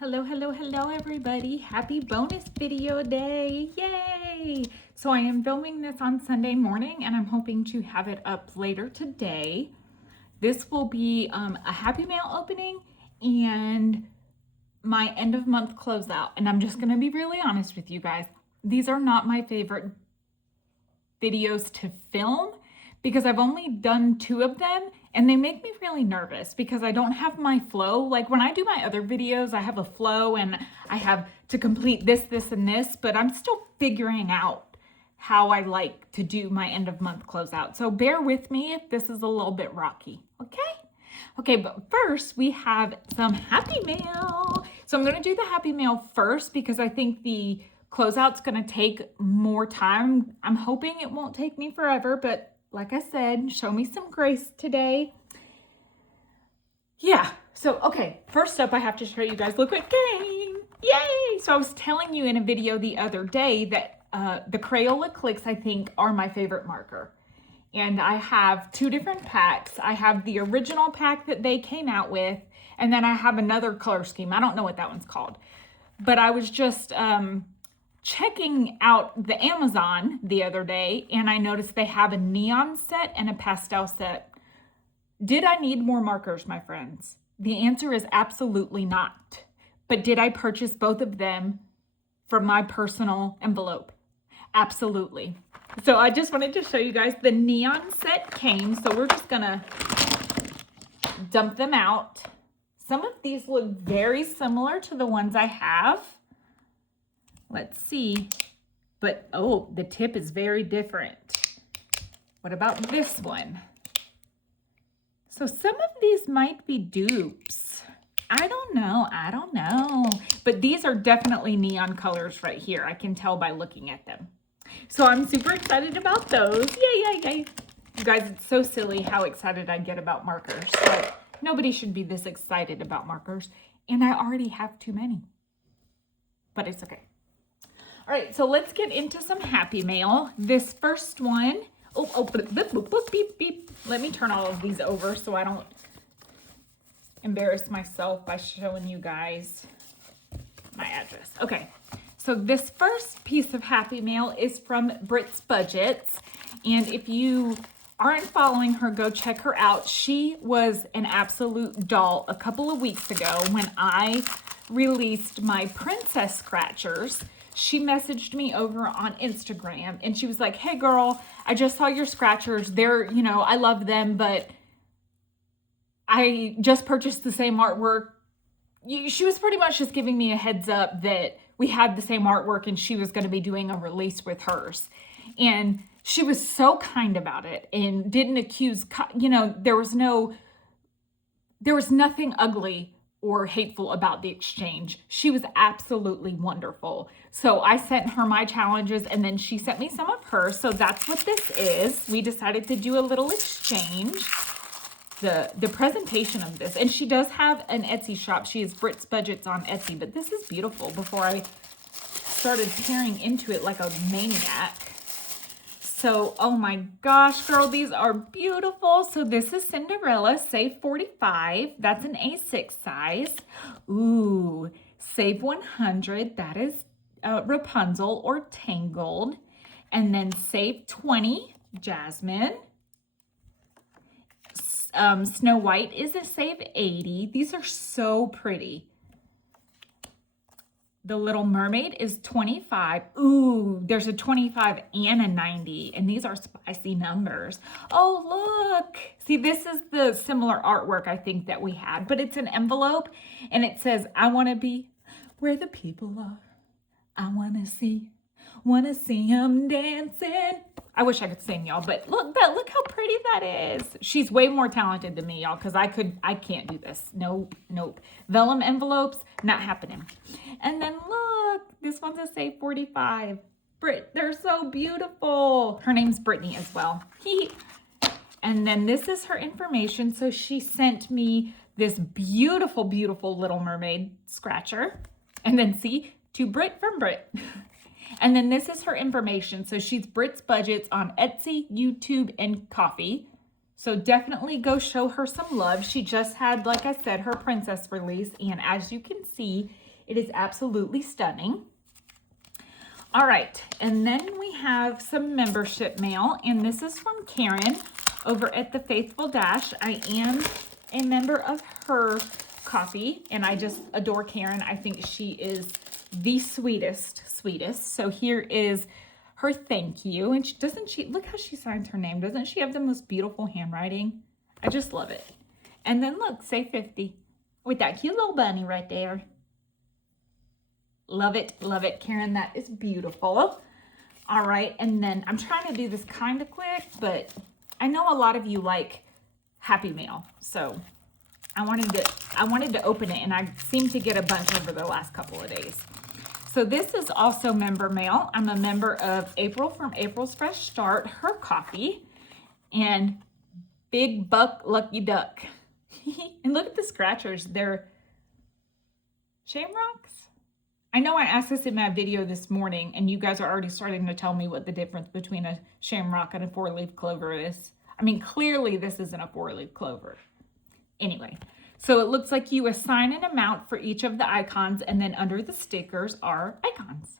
Hello, hello, hello, everybody. Happy bonus video day. Yay! So I am filming this on Sunday morning and I'm hoping to have it up later today. This will be a Happy Mail opening and my end of month closeout. And I'm just going to be really honest with you guys. These are not my favorite videos to film because I've only done 2 of them and they make me really nervous because I don't have my flow. Like when I do my other videos, I have a flow and I have to complete this, this, and this, but I'm still figuring out how I like to do my end of month closeout. So bear with me if this is a little bit rocky, okay? Okay, but first we have some Happy Mail. So I'm gonna do the Happy Mail first because I think the closeout's gonna take more time. I'm hoping it won't take me forever, but like I said, show me some grace today. Yeah, so okay, first up I have to show you guys, look what came. Yay! So I was telling you in a video the other day that the Crayola Clicks, I think, are my favorite marker. And I have 2 different packs. I have the original pack that they came out with, and then I have another color scheme. I don't know what that one's called. But I was just checking out the Amazon the other day, and I noticed they have a neon set and a pastel set. Did I need more markers, my friends? The answer is absolutely not. But did I purchase both of them from my personal envelope? Absolutely. So I just wanted to show you guys the neon set came, so we're just gonna dump them out. Some of these look very similar to the ones I have. Let's see, but oh, the tip is very different. What about this one? So some of these might be dupes. I don't know. But these are definitely neon colors right here. I can tell by looking at them. So I'm super excited about those. Yay. You guys, it's so silly how excited I get about markers. But nobody should be this excited about markers. And I already have too many. But it's okay. All right, so let's get into some Happy Mail. This first one, beep, beep. Let me turn all of these over so I don't embarrass myself by showing you guys my address. Okay, so this first piece of Happy Mail is from Brit's Budgets. And if you aren't following her, go check her out. She was an absolute doll a couple of weeks ago when I released my princess scratchers. She messaged me over on Instagram and she was like, hey girl, I just saw your scratchers. They're, I love them, but I just purchased the same artwork. She was pretty much just giving me a heads up that we had the same artwork and she was going to be doing a release with hers. And she was so kind about it and didn't accuse, there was nothing ugly or hateful about the exchange. She was absolutely wonderful. So I sent her my challenges and then she sent me some of hers. So that's what this is. We decided to do a little exchange. The presentation of this, and she does have an Etsy shop. She has Brit's Budgets on Etsy, but this is beautiful before I started tearing into it like a maniac. So, oh my gosh, girl, these are beautiful. So this is Cinderella, Save 45. That's an A6 size. Ooh, Save 100. That is Rapunzel or Tangled. And then Save 20, Jasmine. Snow White is a Save 80. These are so pretty. The Little Mermaid is 25. Ooh, there's a 25 and a 90, and these are spicy numbers. Oh, look. See, this is the similar artwork I think that we had, but it's an envelope, and it says, I want to be where the people are. I want to see them dancing. I wish I could sing, y'all, but look how pretty that is. She's way more talented than me, y'all, because I can't do this. Nope. Vellum envelopes, not happening. And then look, this one's a Save 45. Brit, they're so beautiful. Her name's Brittany as well. And then this is her information. So she sent me this beautiful, beautiful Little Mermaid scratcher. And then see, to Brit from Brit. And then this is her information. So she's Brit's Budgets on Etsy, YouTube, and Coffee. So definitely go show her some love. She just had, like I said, her princess release. And as you can see, It is absolutely stunning. All right, and then we have some membership mail, and this is from Karen over at the Faithful Dash. I am a member of her coffee, and I just adore Karen. I think she is the sweetest. So here is her thank you, and look how she signs her name. Doesn't she have the most beautiful handwriting? I just love it. And then look, say 50 with that cute little bunny right there. Love it, Karen. That is beautiful. All right, and then I'm trying to do this kind of quick, but I know a lot of you like Happy Mail, so I wanted to open it, and I seem to get a bunch over the last couple of days. So this is also member mail. I'm a member of April from April's Fresh Start, her coffee, and Big Buck Lucky Duck. And look at the scratchers. They're shamrocks. I know I asked this in my video this morning, and you guys are already starting to tell me what the difference between a shamrock and a four-leaf clover is. I mean, clearly this isn't a four-leaf clover. Anyway, so it looks like you assign an amount for each of the icons, and then under the stickers are icons.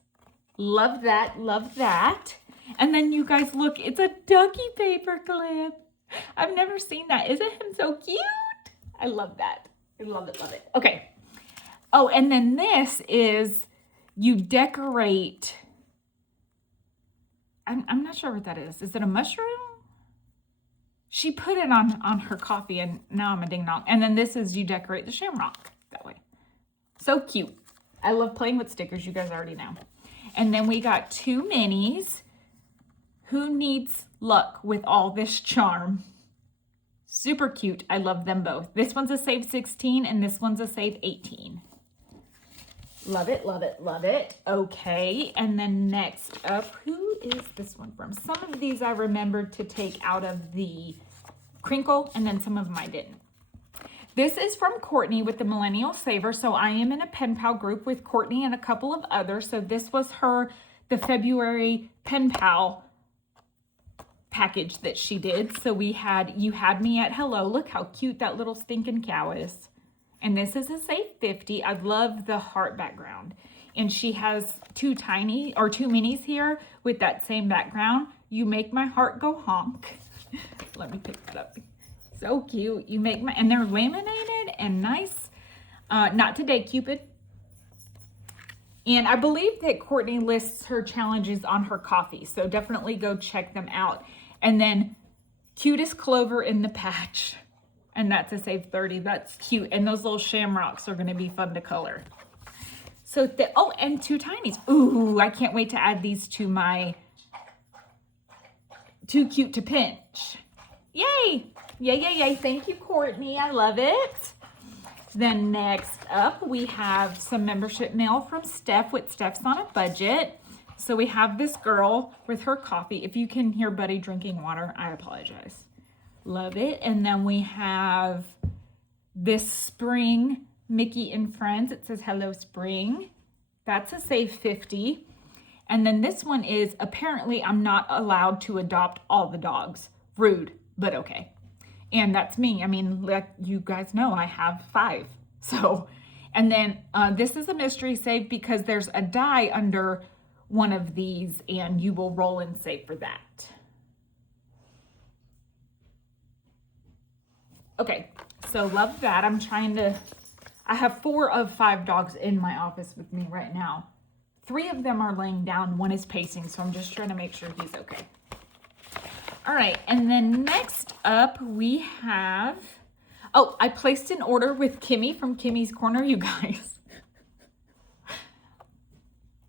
Love that, love that. And then you guys look, it's a ducky paper clip. I've never seen that. Isn't him so cute? I love that. I love it, love it. Okay. Oh, and then this is, you decorate, I'm not sure what that is. Is it a mushroom? She put it on her coffee, and now I'm a ding dong. And then this is, you decorate the shamrock that way. So cute. I love playing with stickers, you guys already know. And then we got 2 minis. Who needs luck with all this charm? Super cute. I love them both. This one's a save 16 and this one's a save 18. Love it, love it, love it. Okay, and then next up, who is this one from? Some of these I remembered to take out of the crinkle, and then some of them I didn't. This is from Courtney with the Millennial Saver. So I am in a pen pal group with Courtney and a couple of others. So this was the February pen pal package that she did. So we had You Had Me at Hello. Look how cute that little stinking cow is. And this is a save 50. I love the heart background. And she has 2 minis here with that same background. You make my heart go honk. Let me pick that up. So cute. And they're laminated and nice. Not today, Cupid. And I believe that Courtney lists her challenges on her coffee. So definitely go check them out. And then cutest clover in the patch. And that's a save 30. That's cute. And those little shamrocks are going to be fun to color. So, and 2 tinies. Ooh, I can't wait to add these to my Too Cute to Pinch. Yay! Yay, yay, yay. Thank you, Courtney. I love it. Then next up, we have some membership mail from Steph with Steph's on a Budget. So we have this girl with her coffee. If you can hear Buddy drinking water, I apologize. Love it. And then we have this spring Mickey and Friends. It says Hello Spring. That's a save 50. And then this one is, apparently I'm not allowed to adopt all the dogs. Rude, but okay. And that's me. I mean, like you guys know, I have 5. So, and then this is a mystery save because there's a die under one of these and you will roll and save for that. Okay, so love that. I have 4 of 5 dogs in my office with me right now. 3 of them are laying down, 1 is pacing, so I'm just trying to make sure he's okay. All right, and then next up we have, I placed an order with Kimmy from Kimmy's Corner, you guys.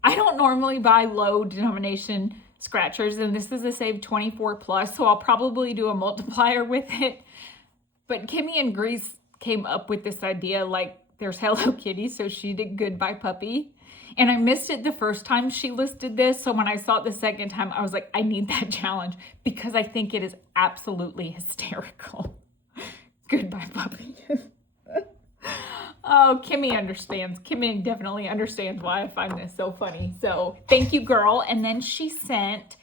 I don't normally buy low denomination scratchers, and this is a save 24 plus, so I'll probably do a multiplier with it. But Kimmy and Grease came up with this idea, like there's Hello Kitty, so she did Goodbye Puppy. And I missed it the first time she listed this, so when I saw it the second time, I was like, I need that challenge because I think it is absolutely hysterical. Goodbye Puppy. Oh, Kimmy understands. Kimmy definitely understands why I find this so funny. So thank you, girl. And then she sent,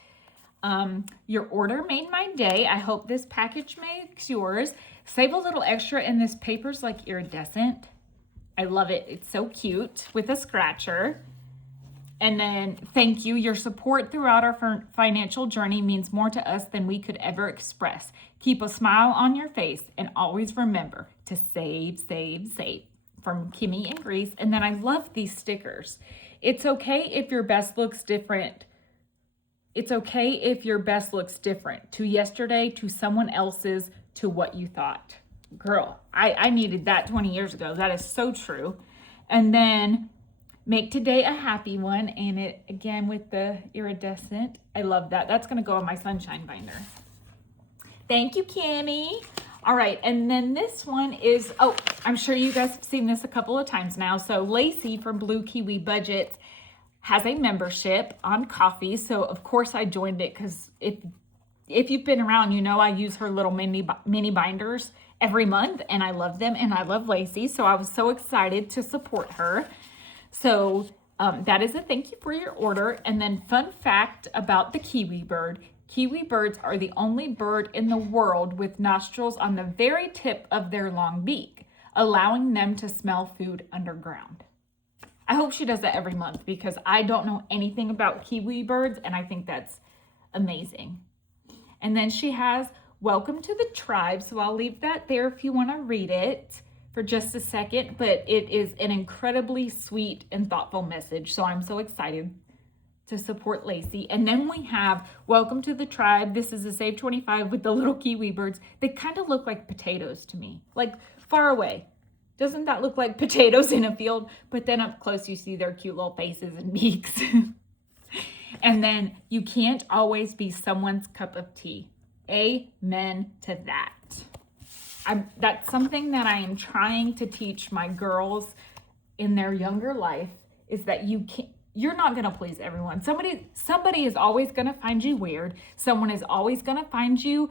your order made my day. I hope this package makes yours. Save a little extra, and this paper's like iridescent. I love it. It's so cute with a scratcher. And then, thank you. Your support throughout our financial journey means more to us than we could ever express. Keep a smile on your face and always remember to save, save, save. From Kimmy and Grease. And then I love these stickers. It's okay if your best looks different. It's okay if your best looks different to yesterday, to someone else's, to what you thought. Girl, I needed that 20 years ago. That is so true. And then make today a happy one. And it, again, with the iridescent. I love that. That's going to go on my sunshine binder. Thank you, Kimmy. All right, and then this one is, oh, I'm sure you guys have seen this a couple of times now. So Lacey from Blue Kiwi Budgets has a membership on coffee. So of course I joined it because if you've been around, you know I use her little mini binders every month, and I love them, and I love Lacey. So I was so excited to support her. So that is a thank you for your order. And then fun fact about the kiwi bird. Kiwi birds are the only bird in the world with nostrils on the very tip of their long beak, allowing them to smell food underground. I hope she does that every month because I don't know anything about kiwi birds, and I think that's amazing. And then she has Welcome to the Tribe, so I'll leave that there if you want to read it for just a second, but it is an incredibly sweet and thoughtful message, so I'm so excited to support Lacey. And then we have Welcome to the Tribe. This is a Save 25 with the little kiwi birds. They kind of look like potatoes to me, like far away. Doesn't that look like potatoes in a field? But then up close, you see their cute little faces and beaks. And then you can't always be someone's cup of tea. Amen to that. That's something that I am trying to teach my girls in their younger life, is that you're not going to please everyone. Somebody is always going to find you weird. Someone is always going to find you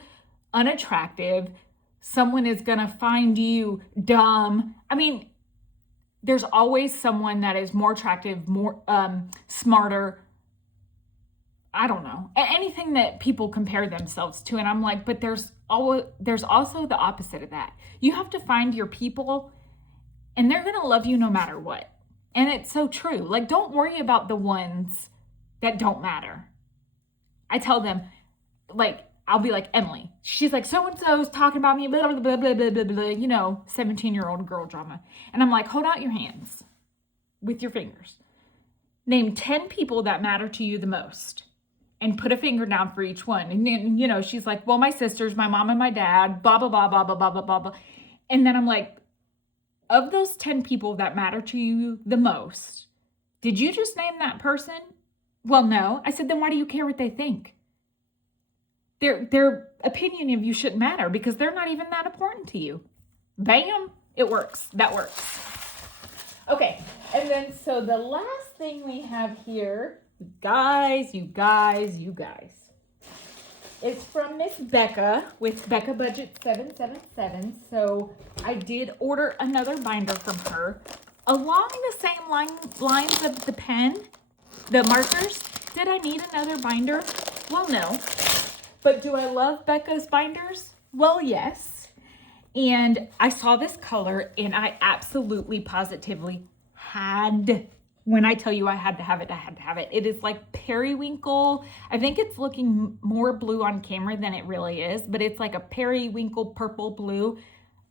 unattractive. Someone is going to find you dumb. I mean, there's always someone that is more attractive, more smarter. I don't know, anything that people compare themselves to. And I'm like, but there's also the opposite of that. You have to find your people, and they're going to love you no matter what. And it's so true. Like, don't worry about the ones that don't matter. I tell them, like, I'll be like, Emily, she's like, so-and-so's talking about me, blah, blah, blah, blah, blah, blah, blah, 17-year-old girl drama. And I'm like, hold out your hands with your fingers. Name 10 people that matter to you the most. And put a finger down for each one. And, she's like, well, my sisters, my mom and my dad, blah, blah, blah, blah, blah, blah, blah, blah, blah. And then I'm like, of those 10 people that matter to you the most, did you just name that person? Well, no. I said, then why do you care what they think? Their opinion of you shouldn't matter because they're not even that important to you. Bam. It works. That works. Okay. And then, so the last thing we have here, you guys. It's from Miss Becca with Becca Budget 777. So I did order another binder from her along the same lines of the pen, the markers. Did I need another binder? Well, no. But do I love Becca's binders? Well, yes. And I saw this color and I absolutely positively had. When I tell you I had to have it, I had to have it. It is like periwinkle. I think it's looking more blue on camera than it really is, but it's like a periwinkle purple blue.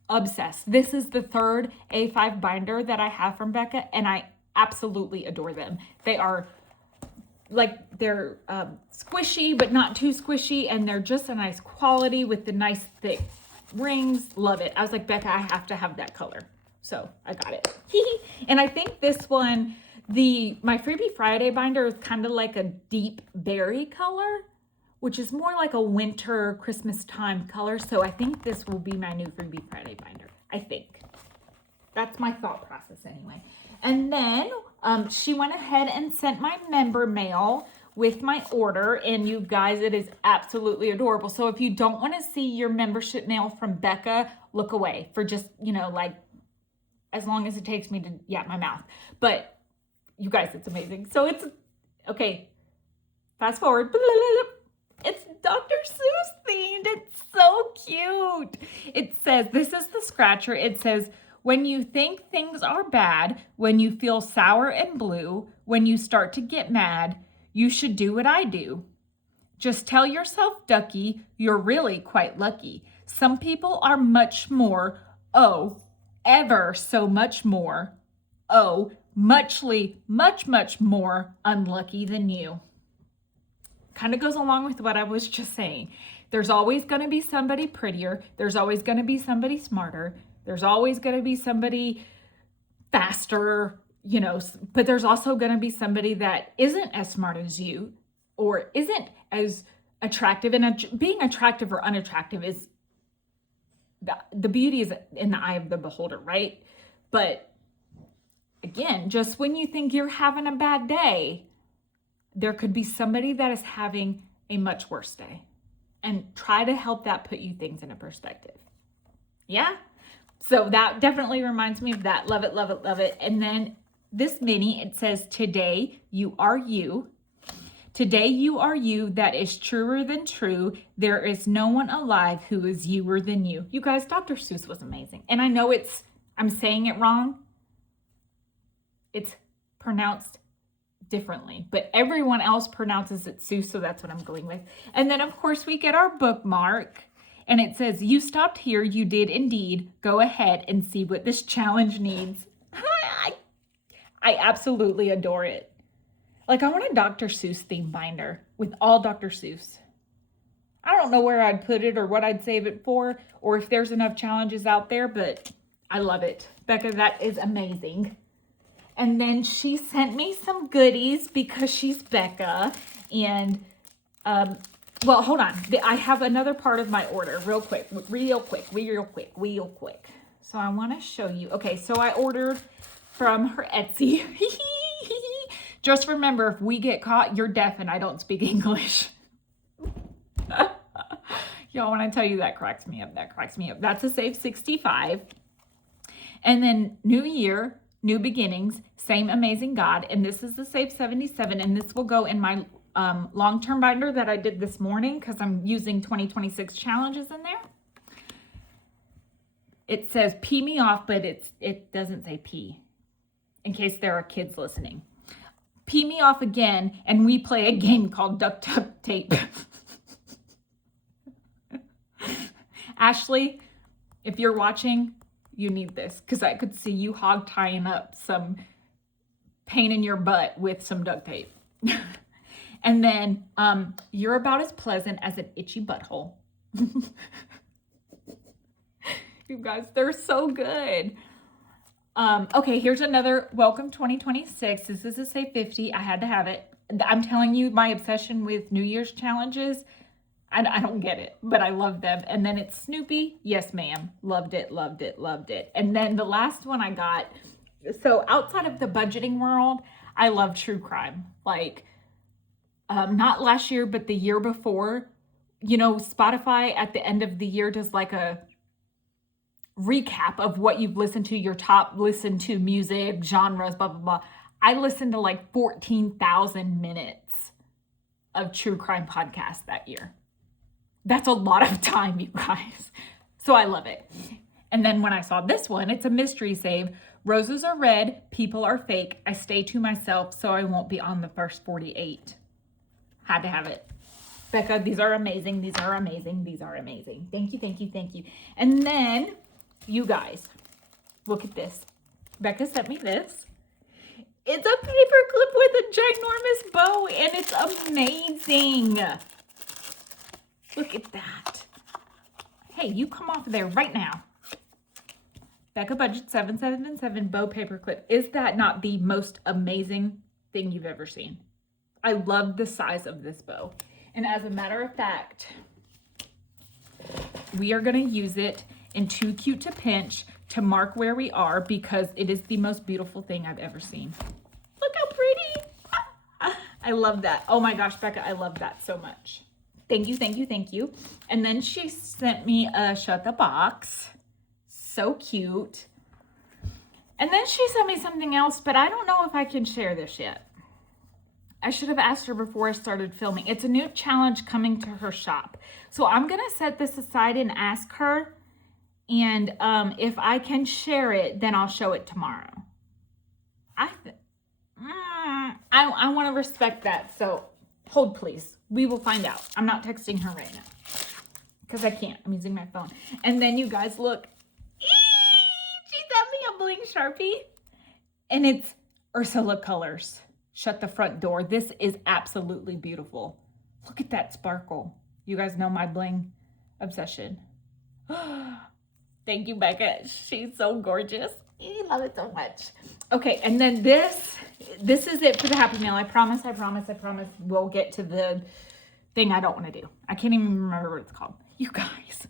Obsessed. This is the third A5 binder that I have from Becca, and I absolutely adore them. They are they're squishy, but not too squishy, and they're just a nice quality with the nice thick rings. Love it. I was like, Becca, I have to have that color. So I got it. And I think this one, my Freebie Friday binder is kind of like a deep berry color, which is more like a winter Christmas time color. So I think this will be my new Freebie Friday binder. I think. That's my thought process anyway. And then she went ahead and sent my member mail with my order. And you guys, it is absolutely adorable. So if you don't want to see your membership mail from Becca, look away for just, as long as it takes me to yap my mouth. But you guys, it's amazing. So it's, okay, fast forward. It's Dr. Seuss themed. It's so cute. It says, this is the scratcher. It says, When you think things are bad, when you feel sour and blue, when you start to get mad, you should do what I do. Just tell yourself, ducky, you're really quite lucky. Some people are much more, oh, ever so much more, oh, much more unlucky than you. Kind of goes along with what I was just saying. There's always going to be somebody prettier. There's always going to be somebody smarter. There's always going to be somebody faster, you know, but there's also going to be somebody that isn't as smart as you or isn't as attractive. And being attractive or unattractive is, the beauty is in the eye of the beholder, right? But again, just when you think you're having a bad day, there could be somebody that is having a much worse day. And try to help that put you things in a perspective. Yeah? So that definitely reminds me of that. Love it, love it, love it. And then this mini, it says, today you are you. Today you are you, that is truer than true. There is no one alive who is youer than you. You guys, Dr. Seuss was amazing. And I know I'm saying it wrong. It's pronounced differently, but everyone else pronounces it Seuss, so that's what I'm going with. And then of course we get our bookmark, and it says, you stopped here, you did indeed. Go ahead and see what this challenge needs. I absolutely adore it. Like, I want a Dr. Seuss theme binder with all Dr. Seuss. I don't know where I'd put it or what I'd save it for, or if there's enough challenges out there, but I love it. Becca, that is amazing. And then she sent me some goodies because she's Becca. And, well, hold on. I have another part of my order real quick. So I want to show you. Okay, so I ordered from her Etsy. Just remember, if we get caught, you're deaf and I don't speak English. Y'all, when I tell you that cracks me up, That's a save 65. And then New Year, New Beginnings, Same Amazing God. And this is the save 77. And this will go in my long-term binder that I did this morning because I'm using 2026 challenges in there. It says pee me off, but it doesn't say pee, in case there are kids listening. Pee me off again, and we play a game called Duck Duck Tape. Ashley, if you're watching, you need this, because I could see you hog tying up some pain in your butt with some duct tape. And then you're about as pleasant as an itchy butthole. You guys, they're so good. Okay, here's another Welcome 2026. This is a Save 50. I had to have it. I'm telling you, my obsession with New Year's challenges, I don't get it, but I love them. And then it's Snoopy. Yes, ma'am. Loved it, loved it, loved it. And then the last one I got, so outside of the budgeting world, I love true crime. Like, not last year, but the year before. You know, Spotify at the end of the year does like a recap of what you've listened to, your top listened to music, genres, blah, blah, blah. I listened to like 14,000 minutes of true crime podcasts that year. That's a lot of time, you guys. So I love it. And then when I saw this one, it's a mystery save. Roses are red, people are fake. I stay to myself so I won't be on the first 48. Had to have it. Becca, these are amazing. These are amazing. These are amazing. Thank you, thank you, thank you. And then, you guys, look at this. Becca sent me this. It's a paper clip with a ginormous bow, and it's amazing. Look at that. Hey, you come off of there right now. Becca Budget 777 bow paper clip. Is that not the most amazing thing you've ever seen? I love the size of this bow. And as a matter of fact, we are going to use it in Too Cute to Pinch to mark where we are because it is the most beautiful thing I've ever seen. Look how pretty. I love that. Oh my gosh, Becca, I love that so much. Thank you, thank you, thank you. And then she sent me a Shut the Box. So cute. And then she sent me something else, but I don't know if I can share this yet. I should have asked her before I started filming. It's a new challenge coming to her shop. So I'm going to set this aside and ask her And if I can share it, then I'll show it tomorrow. I want to respect that. So hold, please. We will find out. I'm not texting her right now because I can't. I'm using my phone. And then you guys look. She sent me a bling Sharpie. And it's Ursula colors. Shut the front door. This is absolutely beautiful. Look at that sparkle. You guys know my bling obsession. Thank you, Becca. She's so gorgeous. I love it so much. Okay, and then this is it for the Happy Meal. I promise we'll get to the thing I don't want to do. I can't even remember what it's called. You guys.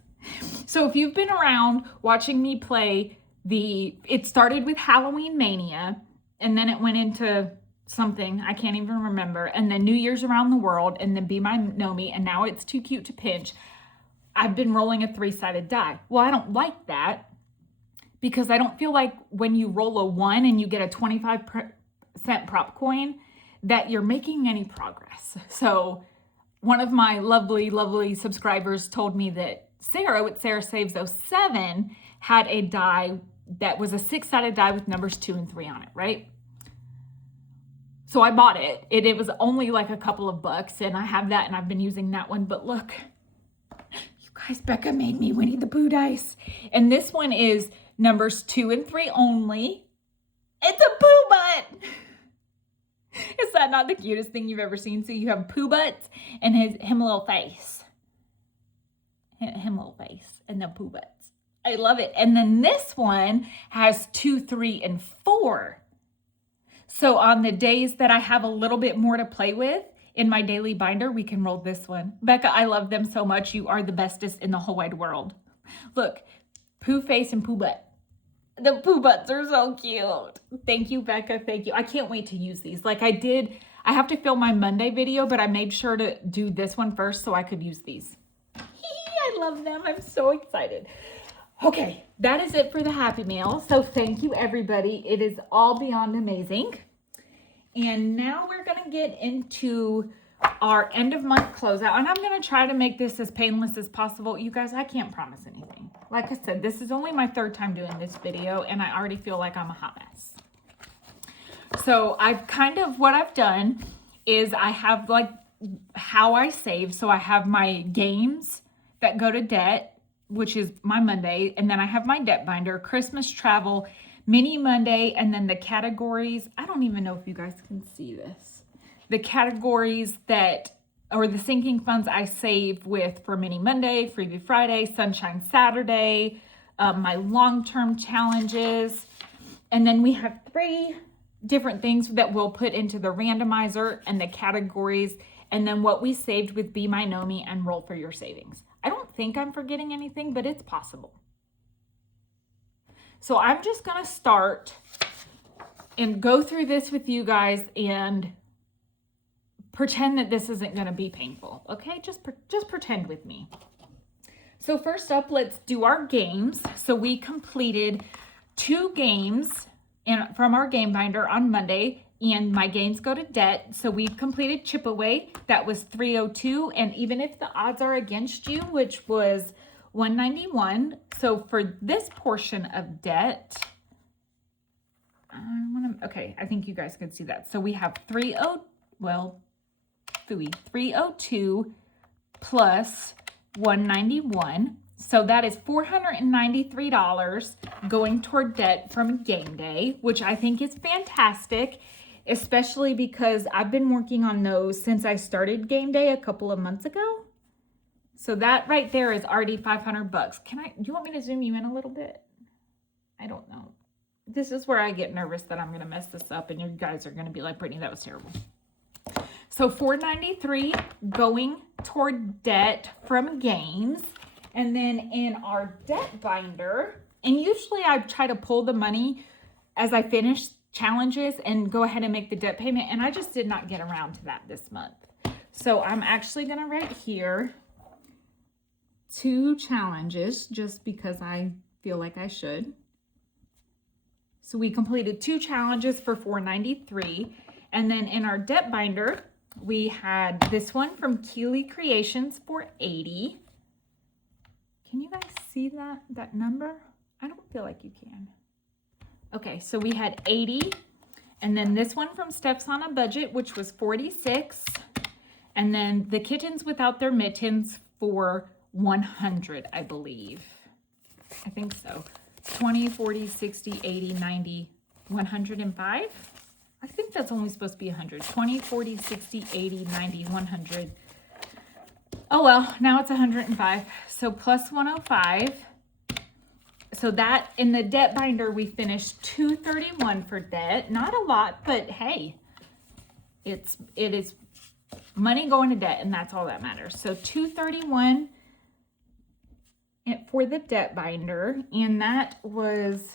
So if you've been around watching me play it started with Halloween Mania, and then it went into something I can't even remember, and then New Year's Around the World, and then Be My Know Me, and now it's Too Cute to Pinch. I've been rolling a 3-sided die. Well, I don't like that because I don't feel like when you roll a 1 and you get a 25% prop coin that you're making any progress. So one of my lovely subscribers told me that Sarah with Sarah Saves 07 had a die that was a 6-sided die with numbers 2 and 3 on it, right? So I bought it. It was only like a couple of bucks, and I have that, and I've been using that one. But look, you guys, Becca made me Winnie the Pooh dice. And this one is numbers 2 and 3 only. It's a Pooh butt. Is that not the cutest thing you've ever seen? So you have Pooh butts and him little face. Him little face and then Pooh butts. I love it. And then this one has 2, 3, and 4. So on the days that I have a little bit more to play with in my daily binder, we can roll this one. Becca, I love them so much. You are the bestest in the whole wide world. Look, Pooh face and Pooh butt. The Pooh butts are so cute. Thank you, Becca. Thank you. I can't wait to use these. Like I have to film my Monday video, but I made sure to do this one first so I could use these. I love them. I'm so excited. Okay, that is it for the Happy Meal. So thank you, everybody. It is all beyond amazing. And now we're going to get into our end of month closeout. And I'm going to try to make this as painless as possible. You guys, I can't promise anything. Like I said, this is only my 3rd time doing this video, and I already feel like I'm a hot mess. So what I've done is I have like how I save. So I have my games that go to debt, which is my Monday, and then I have my debt binder, Christmas travel, mini Monday, and then the categories. I don't even know if you guys can see this. The categories or the sinking funds I save with for mini Monday, Freebie Friday, Sunshine Saturday, my long-term challenges, and then we have 3 different things that we'll put into the randomizer and the categories, and then what we saved with Be My Know Me and Roll for Your Savings. I don't think I'm forgetting anything, but it's possible. So I'm just going to start and go through this with you guys and pretend that this isn't going to be painful. Okay? Just pretend with me. So first up, let's do our games. So we completed 2 games from our game binder on Monday, and my games go to debt. So we completed Chip Away. That was 302. And even if the odds are against you, which was 191. So for this portion of debt, I think you guys can see that. So we have 302 plus 191. So that is $493 going toward debt from game day, which I think is fantastic, especially because I've been working on those since I started game day a couple of months ago. So that right there is already $500. Do you want me to zoom you in a little bit? I don't know. This is where I get nervous that I'm going to mess this up and you guys are going to be like, Brittany, that was terrible. So $493 going toward debt from games. And then in our debt binder, and usually I try to pull the money as I finish challenges and go ahead and make the debt payment. And I just did not get around to that this month. So I'm actually going to write here 2 challenges just because I feel like I should. So we completed 2 challenges for $493. And then in our debt binder, we had this one from Keeley Creations for $80. Can you guys see that number? I don't feel like you can. Okay, so we had 80, and then this one from Steph's on a Budget, which was 46, and then the Kittens Without Their Mittens for 100, I believe. I think so. 20, 40, 60, 80, 90, 105? I think that's only supposed to be 100. 20, 40, 60, 80, 90, 100. Oh well, now it's 105. So plus 105. So that, in the debt binder, we finished 231 for debt. Not a lot, but hey, it is money going to debt, and that's all that matters. So 231 for the debt binder, and that was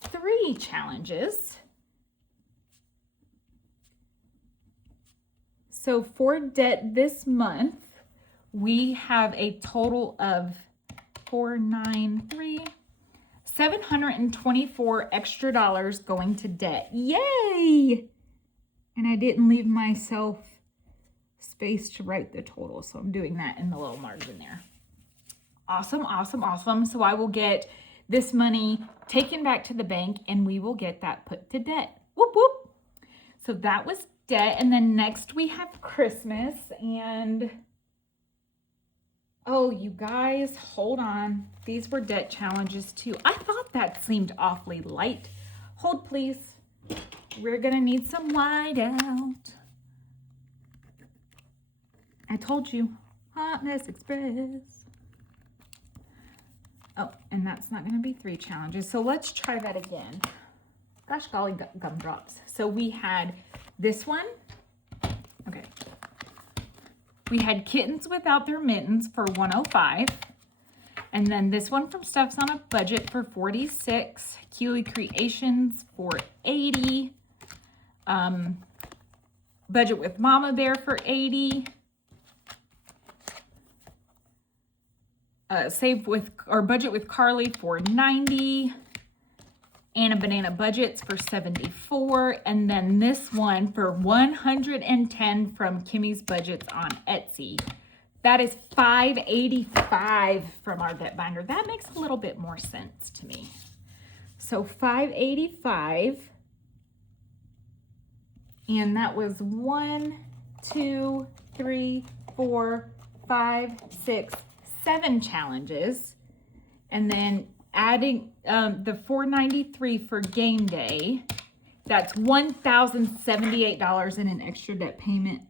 3 challenges. So for debt this month, we have a total of 724 extra dollars going to debt. Yay! And I didn't leave myself space to write the total, so I'm doing that in the little margin there. Awesome, awesome, awesome. So I will get this money taken back to the bank, and we will get that put to debt. Whoop, whoop. So that was debt. And then next we have Christmas, and oh, you guys, hold on. These were debt challenges too. I thought that seemed awfully light. Hold, please. We're gonna need some white out. I told you, Hotness Express. Oh, and that's not gonna be 3 challenges. So let's try that again. Gosh golly, gumdrops. So we had this one. Okay. We had Kittens Without Their Mittens for 105. And then this one from Steph's on a Budget for 46. Keely Creations for 80. Budget with Mama Bear for 80. Budget with Carly for 90. Anna Banana Budgets for 74, and then this one for 110 from Kimmy's Budgets on Etsy. That is $585 from our debt binder. That makes a little bit more sense to me. So $585, and that was 1, 2, 3, 4, 5, 6, 7 challenges, and then adding the $493 for game day, that's $1,078 in an extra debt payment.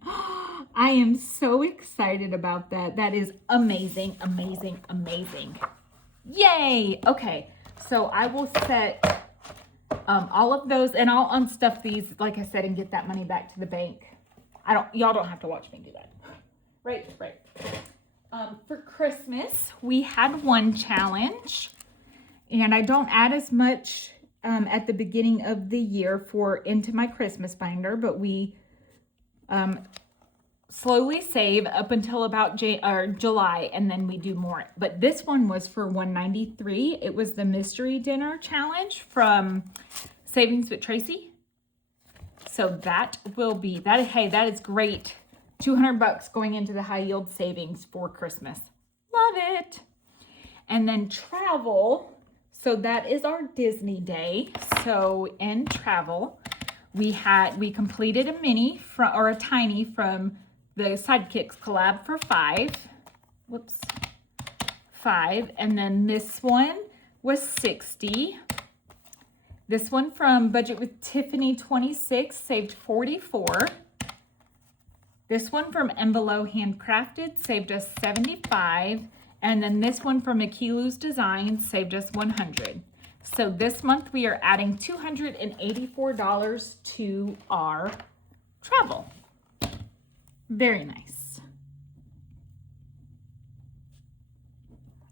I am so excited about that. That is amazing, amazing, amazing. Yay! Okay, so I will set all of those, and I'll unstuff these, like I said, and get that money back to the bank. Y'all don't have to watch me do that. Right. For Christmas, we had 1 challenge. And I don't add as much at the beginning of the year into my Christmas binder, but we slowly save up until about July, and then we do more. But this one was for $193. It was the Mystery Dinner Challenge from Savings with Tracy. So that will be, that is great. $200 going into the high yield savings for Christmas. Love it. And then travel. So that is our Disney day. So in travel, we completed a mini or a tiny from the Sidekicks collab for 5. Whoops. 5. And then this one was 60. This one from Budget with Tiffany 26 saved 44. This one from Envelope Handcrafted saved us 75. And then this one from Akilu's Design saved us 100. So this month we are adding $284 to our travel. Very nice.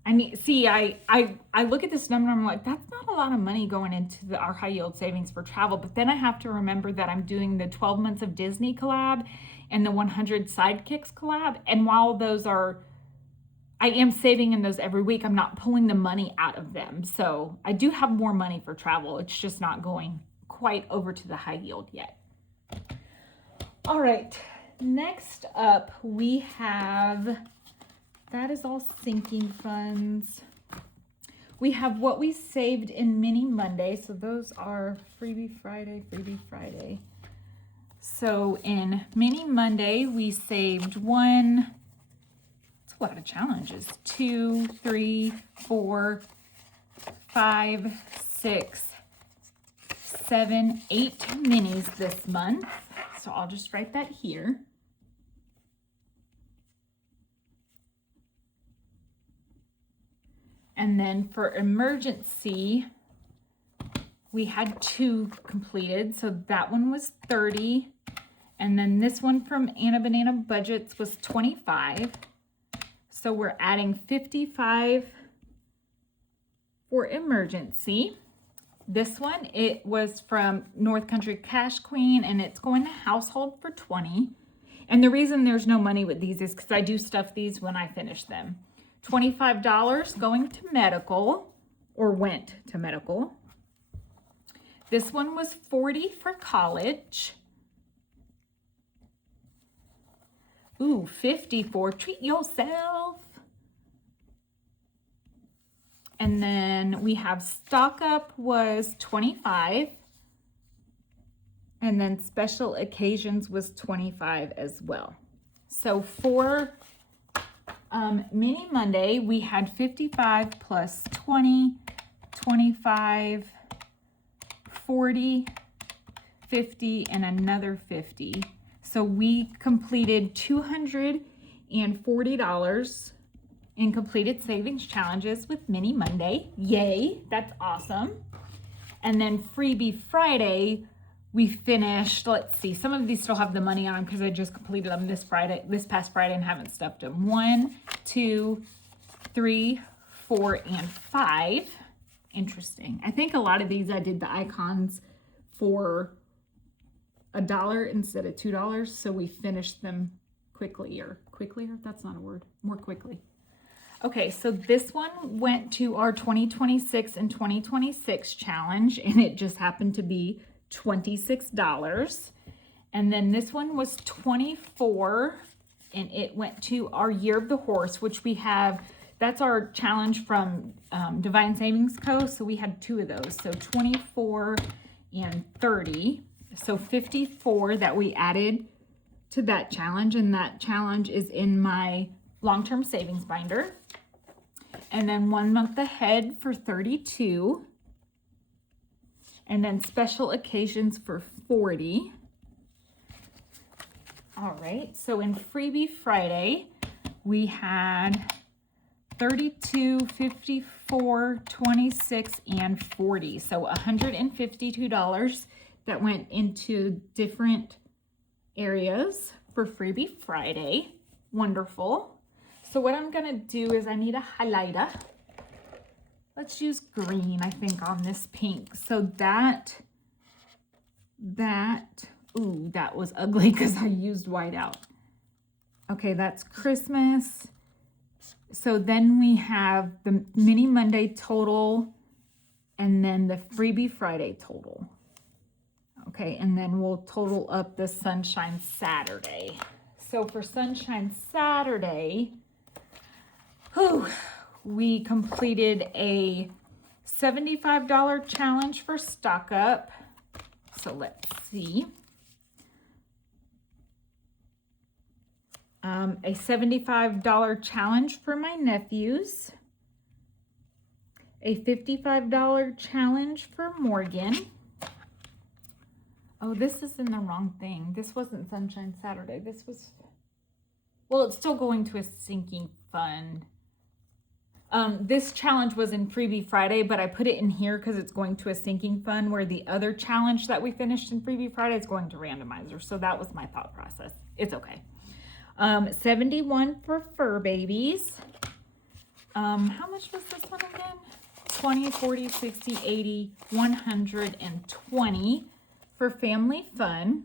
I look at this number and I'm like, that's not a lot of money going into our high yield savings for travel. But then I have to remember that I'm doing the 12 months of Disney collab and the 100 Sidekicks collab. And while I am saving in those every week, I'm not pulling the money out of them. So I do have more money for travel. It's just not going quite over to the high yield yet. All right, next up we have, that is all sinking funds. We have what we saved in Mini Monday. So those are Freebie Friday, Freebie Friday. So in Mini Monday, we saved one. That's a lot of challenges. 2, 3, 4, 5, 6, 7, 8 minis this month. So I'll just write that here. And then for emergency, we had 2 completed. So that one was 30. And then this one from Anna Banana Budgets was 25. So we're adding 55 for emergency. This one, it was from North Country Cash Queen, and it's going to household for 20. And the reason there's no money with these is because I do stuff these when I finish them. $25 going to medical, or went to medical. This one was 40 for college. Ooh, 50 for treat yourself. And then we have stock up was 25. And then special occasions was 25 as well. So for Mini Monday, we had 55 plus 20, 25, 40, 50, and another 50. So we completed $240 in completed savings challenges with Mini Monday. Yay, that's awesome. And then Freebie Friday, we finished, let's see, some of these still have the money on them because I just completed them this past Friday and haven't stuffed them. 1, 2, 3, 4, and 5. Interesting. I think a lot of these I did the icons for $1 instead of $2, so we finished them quicklier. That's not a word. More quickly. Okay, so this one went to our 2026 and 2026 challenge, and it just happened to be $26. And then this one was 24, and it went to our Year of the Horse, which we have. That's our challenge from Divine Savings Co. So we had 2 of those. So 24 and 30. So 54 that we added to that challenge. And that challenge is in my long-term savings binder. And then 1 month ahead for 32. And then special occasions for 40. All right. So in Freebie Friday, we had 32, 54, 26, and 40. So $152 that went into different areas for Freebie Friday. Wonderful. So what I'm going to do is I need a highlighter. Let's use green, I think, on this pink. So ooh, that was ugly because I used white out. Okay, that's Christmas. So then we have the Mini Monday total and then the Freebie Friday total. Okay, and then we'll total up the Sunshine Saturday. So for Sunshine Saturday, we completed a $75 challenge for stock up. So let's see. A $75 challenge for my nephews. A $55 challenge for Morgan. Oh, this is in the wrong thing. This wasn't Sunshine Saturday. This was, well, it's still going to a sinking fund. This challenge was in Freebie Friday, but I put it in here because it's going to a sinking fund, where the other challenge that we finished in Freebie Friday is going to Randomizer. So that was my thought process. It's okay. 71 for fur babies. How much was this one again? 20, 40, 60, 80, 120 for family fun.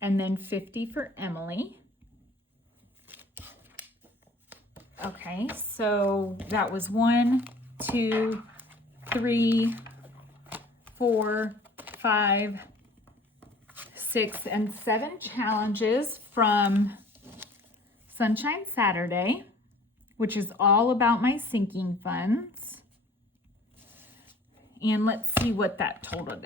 And then 50 for Emily. Okay, so that was 1, 2, 3, 4, 5, 6, and 7 challenges from Sunshine Saturday. which is all about my sinking funds. And let's see what that totaled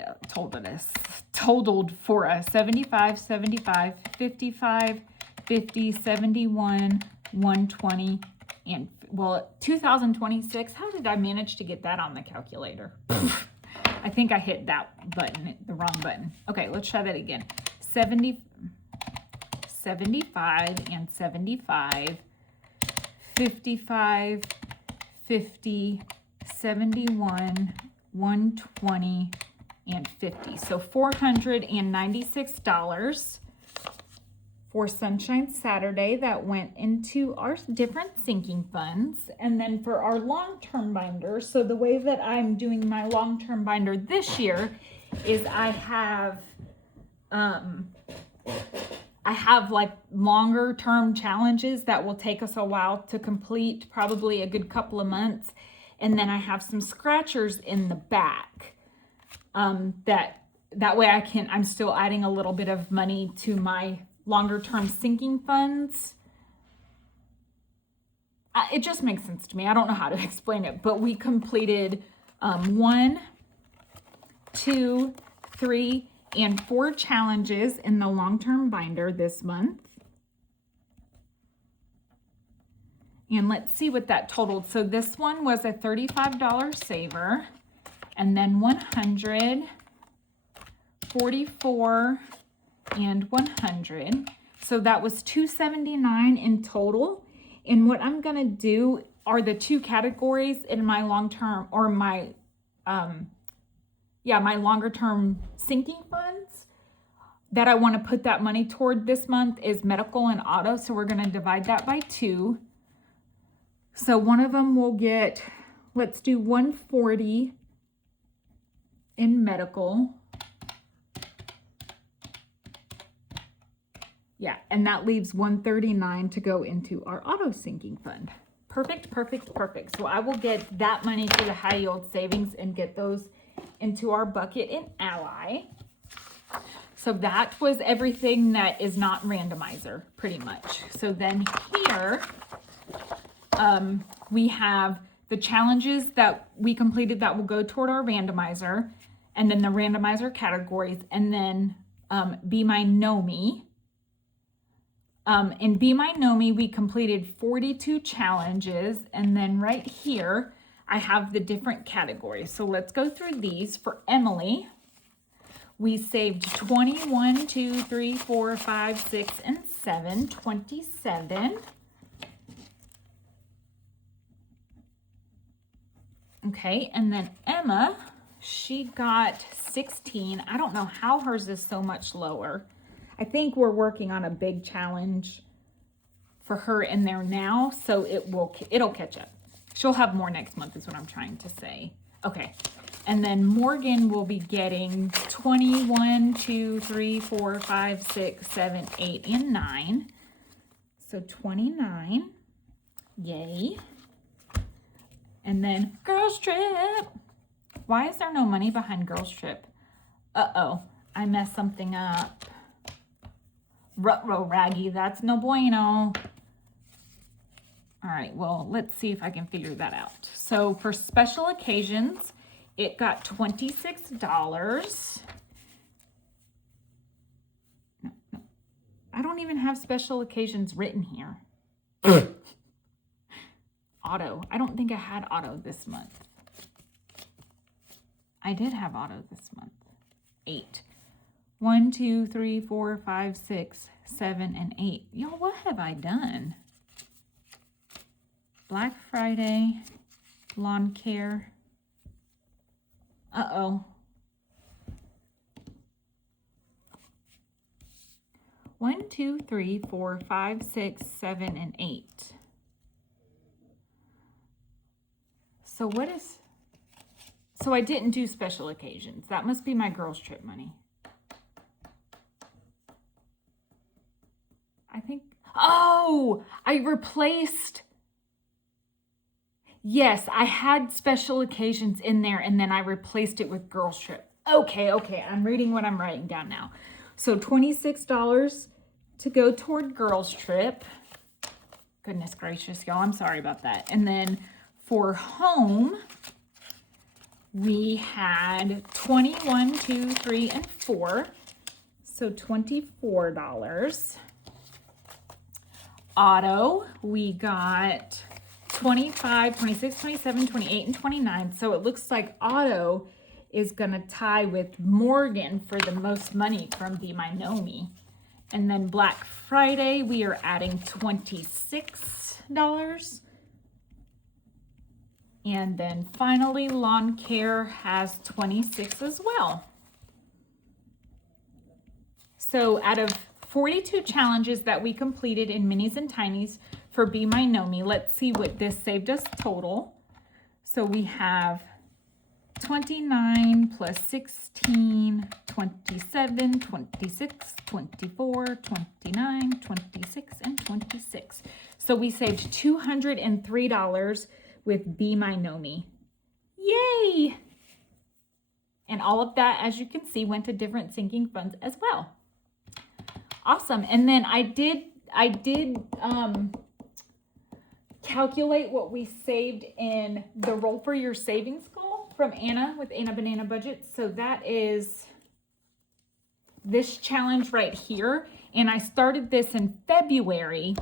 for us. 75, 75, 55, 50, 71, 120, and well, 2026. How did I manage to get that on the calculator? I think I hit that button, the wrong button. Okay, let's try that again. 70, 75 and 75, 55, 50, 71, 120, and 50. So $496 for Sunshine Saturday that went into our different sinking funds. And then for our long-term binder, so the way that I'm doing my long-term binder this year is I have like longer term challenges that will take us a while to complete, probably a good couple of months. And then I have some scratchers in the back that way I'm still adding a little bit of money to my longer term sinking funds. It just makes sense to me. I don't know how to explain it, but we completed 1, 2, 3, and 4 challenges in the long-term binder this month. And let's see what that totaled. So this one was a $35 saver, and then 100, 44, and 100. So that was $279 in total. And what I'm gonna do are the 2 categories in my long-term, or my my longer term sinking funds that I want to put that money toward this month is medical and auto. So we're going to divide that by 2. So one of them will get, let's do 140 in medical. Yeah, and that leaves 139 to go into our auto sinking fund. Perfect, perfect, perfect. So I will get that money for the high yield savings and get those into our bucket in Ally. So that was everything that is not randomizer, pretty much. So then here, we have the challenges that we completed that will go toward our randomizer, and then the randomizer categories, and then Be My Know Me. In Be My Know Me, we completed 42 challenges, and then right here, I have the different categories. So let's go through these. For Emily, we saved 21, 2, 3, 4, 5, 6, and 7, 27. Okay, and then Emma, she got 16. I don't know how hers is so much lower. I think we're working on a big challenge for her in there now, so it'll catch up. She'll have more next month is what I'm trying to say. Okay, and then Morgan will be getting 21, 2, 3, 4, 5, 6, 7, 8, and 9. So 29, yay. And then Girls Trip. Why is there no money behind Girls Trip? Uh-oh, I messed something up. Ruh-roh, Raggy, that's no bueno. All right, well, let's see if I can figure that out. So for special occasions, it got $26. No, I don't even have special occasions written here. Auto. I don't think I had auto this month. I did have auto this month. 8. 1, 2, 3, 4, 5, 6, 7, and 8. Y'all, what have I done? Black Friday, lawn care. Uh-oh. 1, 2, 3, 4, 5, 6, 7, and 8. So what is... So I didn't do special occasions. That must be my Girls Trip money. I think... Oh! I replaced... Yes, I had special occasions in there, and then I replaced it with Girls Trip. Okay. I'm reading what I'm writing down now. So $26 to go toward Girls Trip. Goodness gracious, y'all. I'm sorry about that. And then for home, we had 21, 2, 3, and 4. So $24. Auto, we got 25, 26, 27, 28, and 29. So it looks like auto is gonna tie with Morgan for the most money from Be My Know Me. And then Black Friday, we are adding $26. And then finally, lawn care has 26 as well. So out of 42 challenges that we completed in Minis and Tinies for Be My Know Me, let's see what this saved us total. So we have 29 plus 16, 27, 26, 24, 29, 26, and 26. So we saved $203 with Be My Know Me. Yay! And all of that, as you can see, went to different sinking funds as well. Awesome. And then I did calculate what we saved in the Roll for Your Savings goal from Anna with Anna Banana Budget. So that is this challenge right here. And I started this in February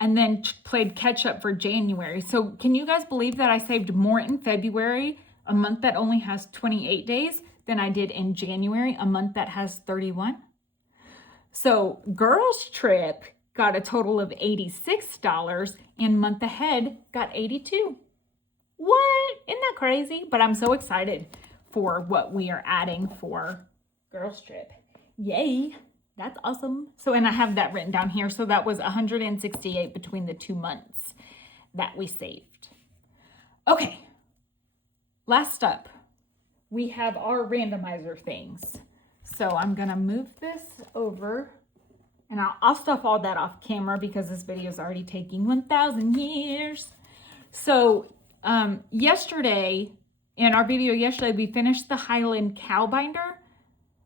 and then played catch up for January. So can you guys believe that I saved more in February, a month that only has 28 days, than I did in January, a month that has 31? So Girls Trip got a total of $86 and month ahead got $82. What? Isn't that crazy? But I'm so excited for what we are adding for Girls Trip. Yay. That's awesome. So, and I have that written down here. So that was 168 between the 2 months that we saved. Okay. Last up, we have our randomizer things. So I'm going to move this over, and I'll stuff all that off camera because this video is already taking 1,000 years. So yesterday, in our video yesterday, we finished the Highland Cow Binder,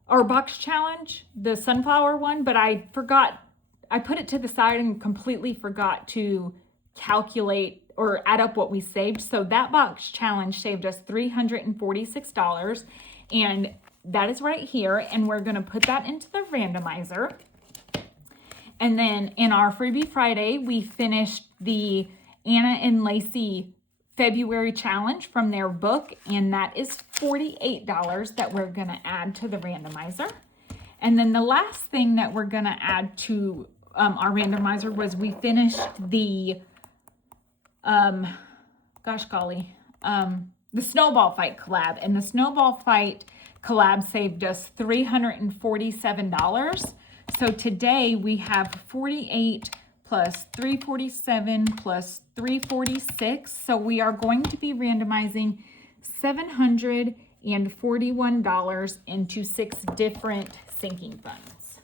or box challenge, the sunflower one, but I forgot, I put it to the side and completely forgot to calculate or add up what we saved. So that box challenge saved us $346, and that is right here, and we're gonna put that into the randomizer. And then in our Freebie Friday, we finished the Anna and Lacey February challenge from their book, and that is $48 that we're gonna add to the randomizer. And then the last thing that we're gonna add to our randomizer was we finished the, the Snowball Fight collab, and the Snowball Fight collab saved us $347. So today we have 48 plus 347 plus 346. So we are going to be randomizing $741 into 6 different sinking funds.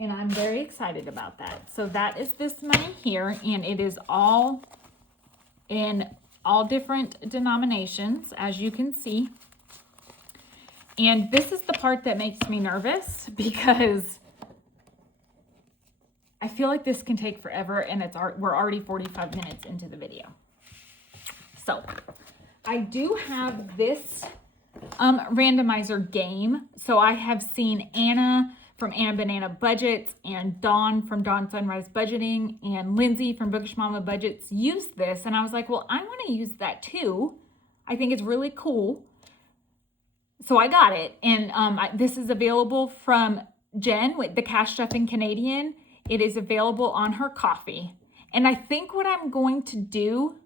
And I'm very excited about that. So that is this money here, and it is all in all different denominations, as you can see. And this is the part that makes me nervous because I feel like this can take forever, and we're already 45 minutes into the video. So I do have this randomizer game. So I have seen Anna from Anna Banana Budgets and Dawn from Dawn Sunrise Budgeting and Lindsay from Bookish Mama Budgets use this. And I was like, well, I want to use that too. I think it's really cool. So I got it. And this is available from Jen with the Cash Stuffing Canadian. It is available on her coffee. And I think what I'm going to do,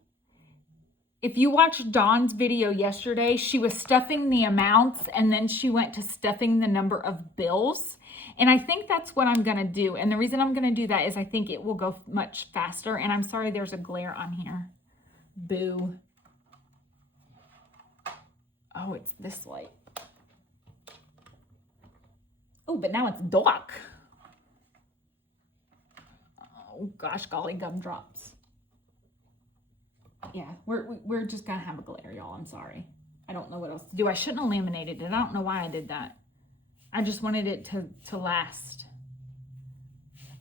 if you watched Dawn's video yesterday, she was stuffing the amounts and then she went to stuffing the number of bills. And I think that's what I'm going to do. And the reason I'm going to do that is I think it will go much faster. And I'm sorry there's a glare on here. Boo. Oh, it's this light. Oh, but now it's dark. Oh, gosh, golly gumdrops. Yeah, we're just going to have a glare, y'all. I'm sorry. I don't know what else to do. I shouldn't have laminated it. I don't know why I did that. I just wanted it to last.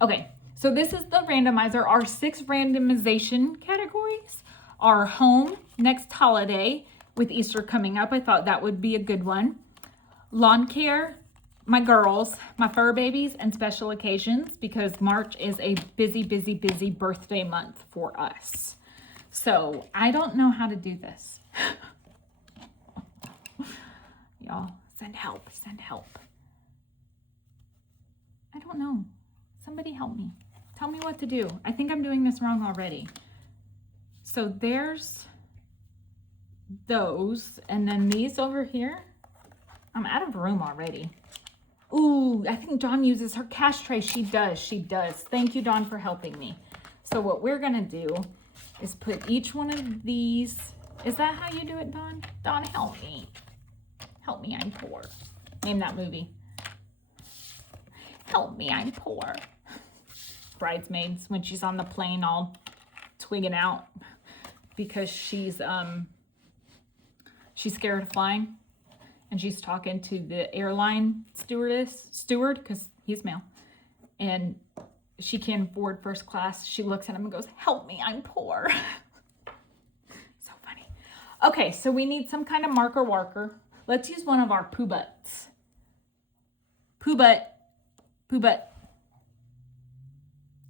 Okay, So this is the randomizer. Our 6 randomization categories are home, next holiday, with Easter coming up. I thought that would be a good one. Lawn care, my girls, my fur babies, and special occasions, because March is a busy, busy, busy birthday month for us. So I don't know how to do this. Y'all, send help, send help. I don't know. Somebody help me. Tell me what to do. I think I'm doing this wrong already. So there's those, and then these over here. I'm out of room already. Ooh, I think Dawn uses her cash tray. She does, she does. Thank you, Dawn, for helping me. So what we're gonna do is put each one of these. Is that how you do it, Dawn? Dawn, help me. Help me, I'm poor. Name that movie. Help me, I'm poor. Bridesmaids, when she's on the plane all twigging out because she's scared of flying, and she's talking to the airline steward, because he's male, and she can't afford first class. She looks at him and goes, help me, I'm poor. So funny. Okay, so we need some kind of marker. Let's use one of our poo butts. Poo butt.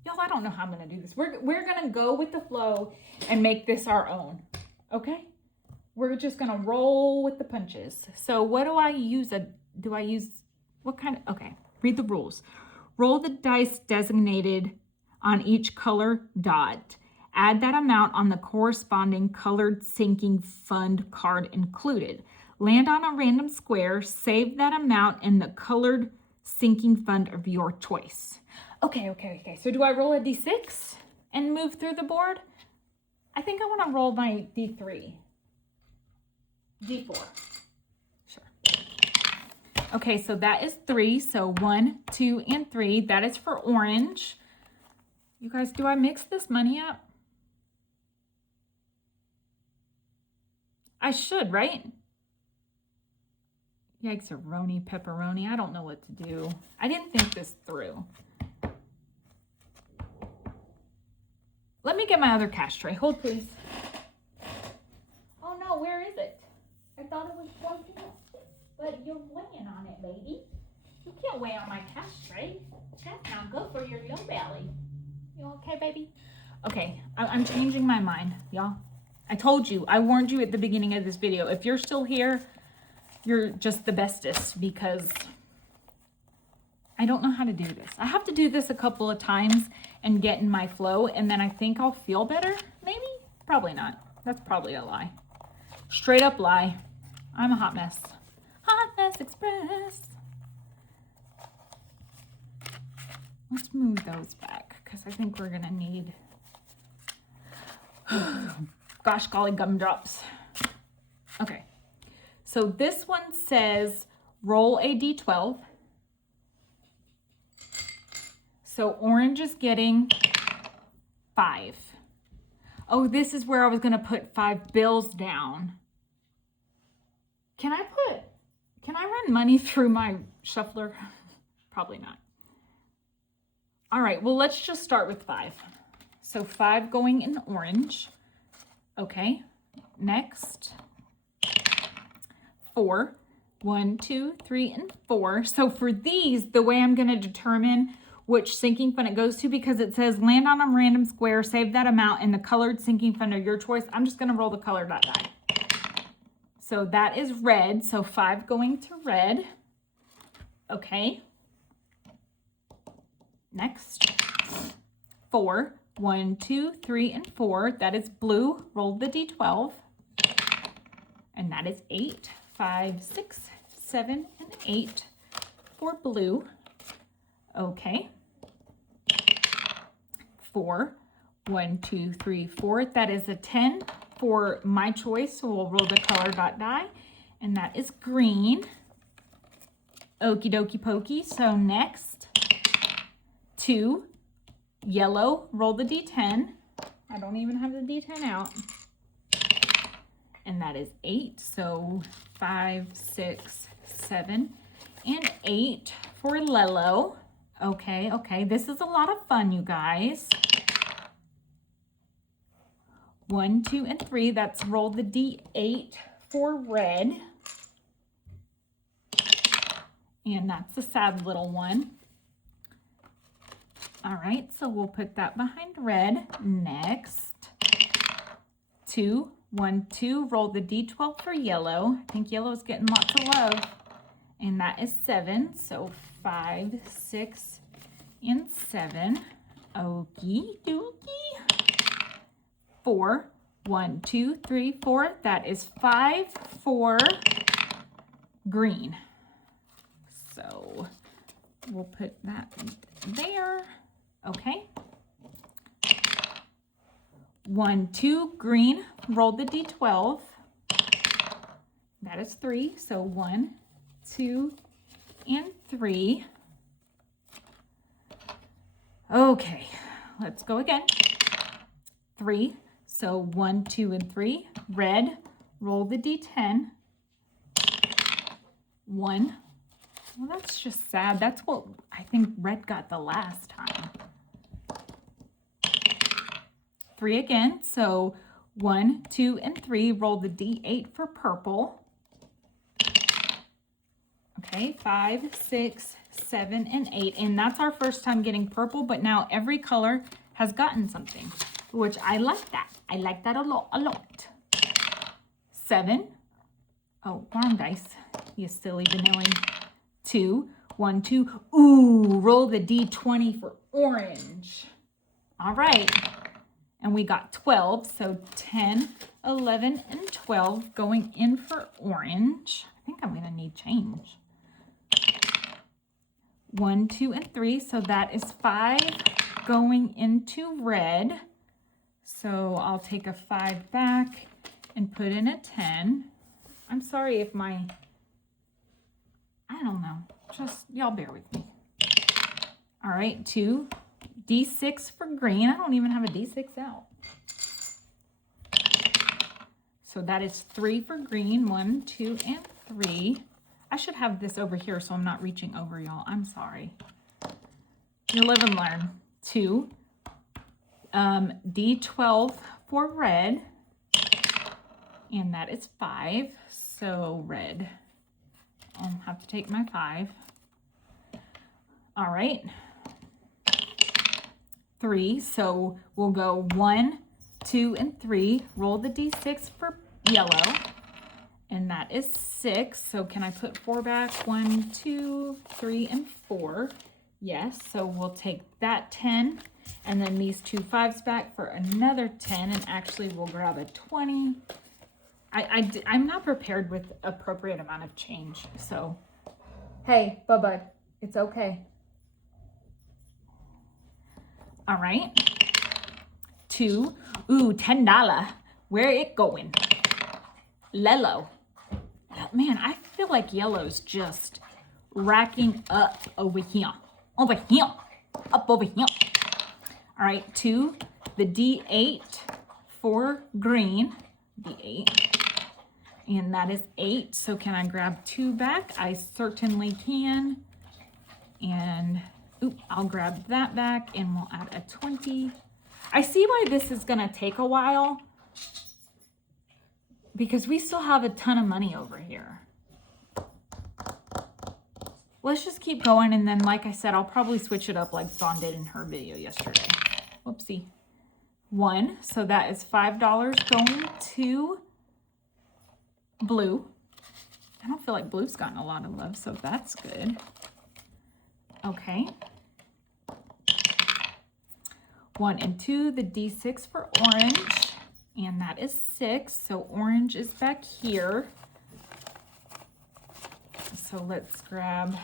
Y'all, I don't know how I'm gonna do this. We're gonna go with the flow and make this our own, okay? We're just gonna roll with the punches. So what do I use? What kind of, okay, read the rules. Roll the dice designated on each color dot. Add that amount on the corresponding colored sinking fund card included. Land on a random square, save that amount in the colored sinking fund of your choice. Okay. So do I roll a D6 and move through the board? I think I want to roll my D3. D4. Sure. Okay, so that is 3. So 1, 2, and 3. That is for orange. You guys, do I mix this money up? I should, right? Yikes-a-roni, pepperoni. I don't know what to do. I didn't think this through. Let me get my other cash tray. Hold, please. Oh, no, where is it? I thought it was plugged in, but you're weighing on it, baby. You can't weigh on my cash tray. That's not good for your little belly. You okay, baby? Okay, I'm changing my mind, y'all. I told you, I warned you at the beginning of this video. If you're still here, you're just the bestest, because I don't know how to do this. I have to do this a couple of times and get in my flow, and then I think I'll feel better, maybe? Probably not. That's probably a lie. Straight up lie. I'm a hot mess. Hot mess express. Let's move those back, because I think we're gonna need, gosh golly, gumdrops. Okay. So this one says roll a D12. So orange is getting 5. Oh, this is where I was going to put 5 bills down. Can I run money through my shuffler? Probably not. All right, well, let's just start with 5. So 5 going in orange. Okay, next. 4. 1, 2, 3, and 4. So for these, the way I'm going to determine which sinking fund it goes to, because it says land on a random square, save that amount in the colored sinking fund of your choice, I'm just going to roll the colored die. So that is red. So 5 going to red. Okay. Next. 4. 1, 2, 3, and 4. That is blue. Roll the D12. And that is 8. 5, 6, 7, and 8 for blue. Okay. 4. 1, 2, 3, 4. That is a 10 for my choice. So we'll roll the color dot die. And that is green. Okie dokie pokey. So next, 2. Yellow. Roll the D10. I don't even have the D10 out. And that is 8. So 5, 6, 7, and 8 for Lello. Okay, okay. This is a lot of fun, you guys. 1, 2, and 3. That's roll the D8 for red. And that's the sad little one. All right, so we'll put that behind red. Next, 2, 1, 2. Roll the D12 for yellow. I think yellow is getting lots of love. And that is 7. So 5, 6, and 7. Okie dokie. 4, 1, 2, 3, 4. That is 5 for green. So we'll put that there. Okay. 1, 2, green. Roll the D12. That is 3. So 1, 2, and 3. Okay, let's go again. 3. So 1, 2, and 3. Red. Roll the D10. 1. Well, that's just sad. That's what I think red got the last time. 3 again. So 1, 2, and 3. Roll the D8 for purple. Okay, 5, 6, 7, and 8. And that's our first time getting purple, but now every color has gotten something, which I like that. I like that a lot. 7. Oh, wrong dice. You silly vanilling. 2, 1, 2. Ooh, roll the D20 for orange. All right. And we got 12. So 10, 11, and 12 going in for orange. I think I'm going to need change. 1, 2, and 3. So that is 5 going into red. So I'll take a 5 back and put in a 10. I'm sorry if I don't know. Just y'all bear with me. All right, 2, D6 for green. I don't even have a D6 out. So that is 3 for green. 1, 2, and 3. I should have this over here so I'm not reaching over, y'all. I'm sorry. You live and learn. 2, D12 for red. And that is 5. So red. I'll have to take my 5. All right. 3. So we'll go 1, 2, and 3. Roll the D6 for yellow. And that is 6. So can I put 4 back? 1, 2, 3, and 4. Yes. So we'll take that 10. And then these 2 5s back for another 10. And actually we'll grab a 20. I'm not prepared with appropriate amount of change. So, hey, bud, it's okay. All right. 2. Ooh, $10. Where it going? Lello. Man, I feel like yellow's just racking up over here. Over here. Up over here. All right, 2. The D8 for green. D8. And that is 8. So can I grab 2 back? I certainly can. And I'll grab that back and we'll add a 20. I see why this is going to take a while, because we still have a ton of money over here. Let's just keep going. And then, like I said, I'll probably switch it up like Dawn did in her video yesterday. Whoopsie. 1. So that is $5 going to blue. I don't feel like blue's gotten a lot of love, so that's good. Okay. 1 and 2, the D6 for orange, and that is 6. So orange is back here. So let's grab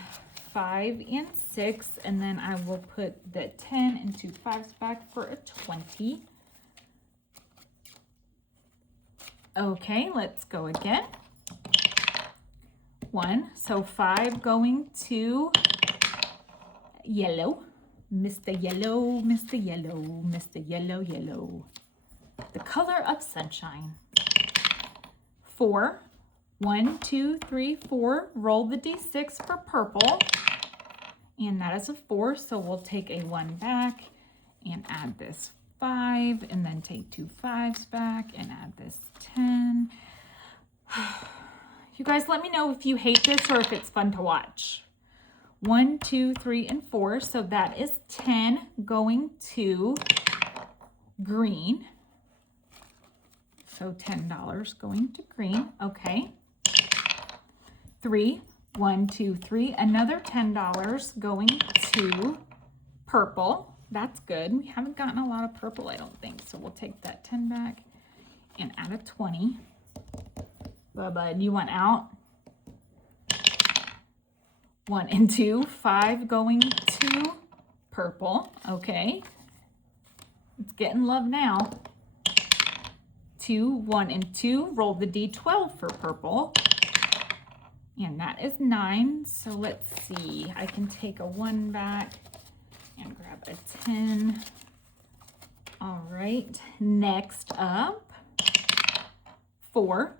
5 and 6, and then I will put the 10 and 2 5s back for a 20. Okay, let's go again. 1, so 5 going to yellow. Mr. Yellow, Mr. Yellow, Mr. Yellow, Yellow. The color of sunshine. 4, 1, 2, 3, 4. Roll the D6 for purple. and that is a 4, so we'll take a 1 back and add this 5, and then take 2 5s back and add this 10. You guys, let me know if you hate this or if it's fun to watch. 1, 2, 3, and 4, so that is 10 going to green. So $10 going to green, okay. 3, 1, 2, 3, another $10 going to purple. That's good. We haven't gotten a lot of purple, I don't think. So we'll take that 10 back and add a 20. Bubba, do you want out? 1 and 2, 5 going to purple. Okay. It's getting love now. 2, 1 and 2, roll the D12 for purple. And that is 9. So let's see. I can take a 1 back and grab a 10. All right. Next up, 4.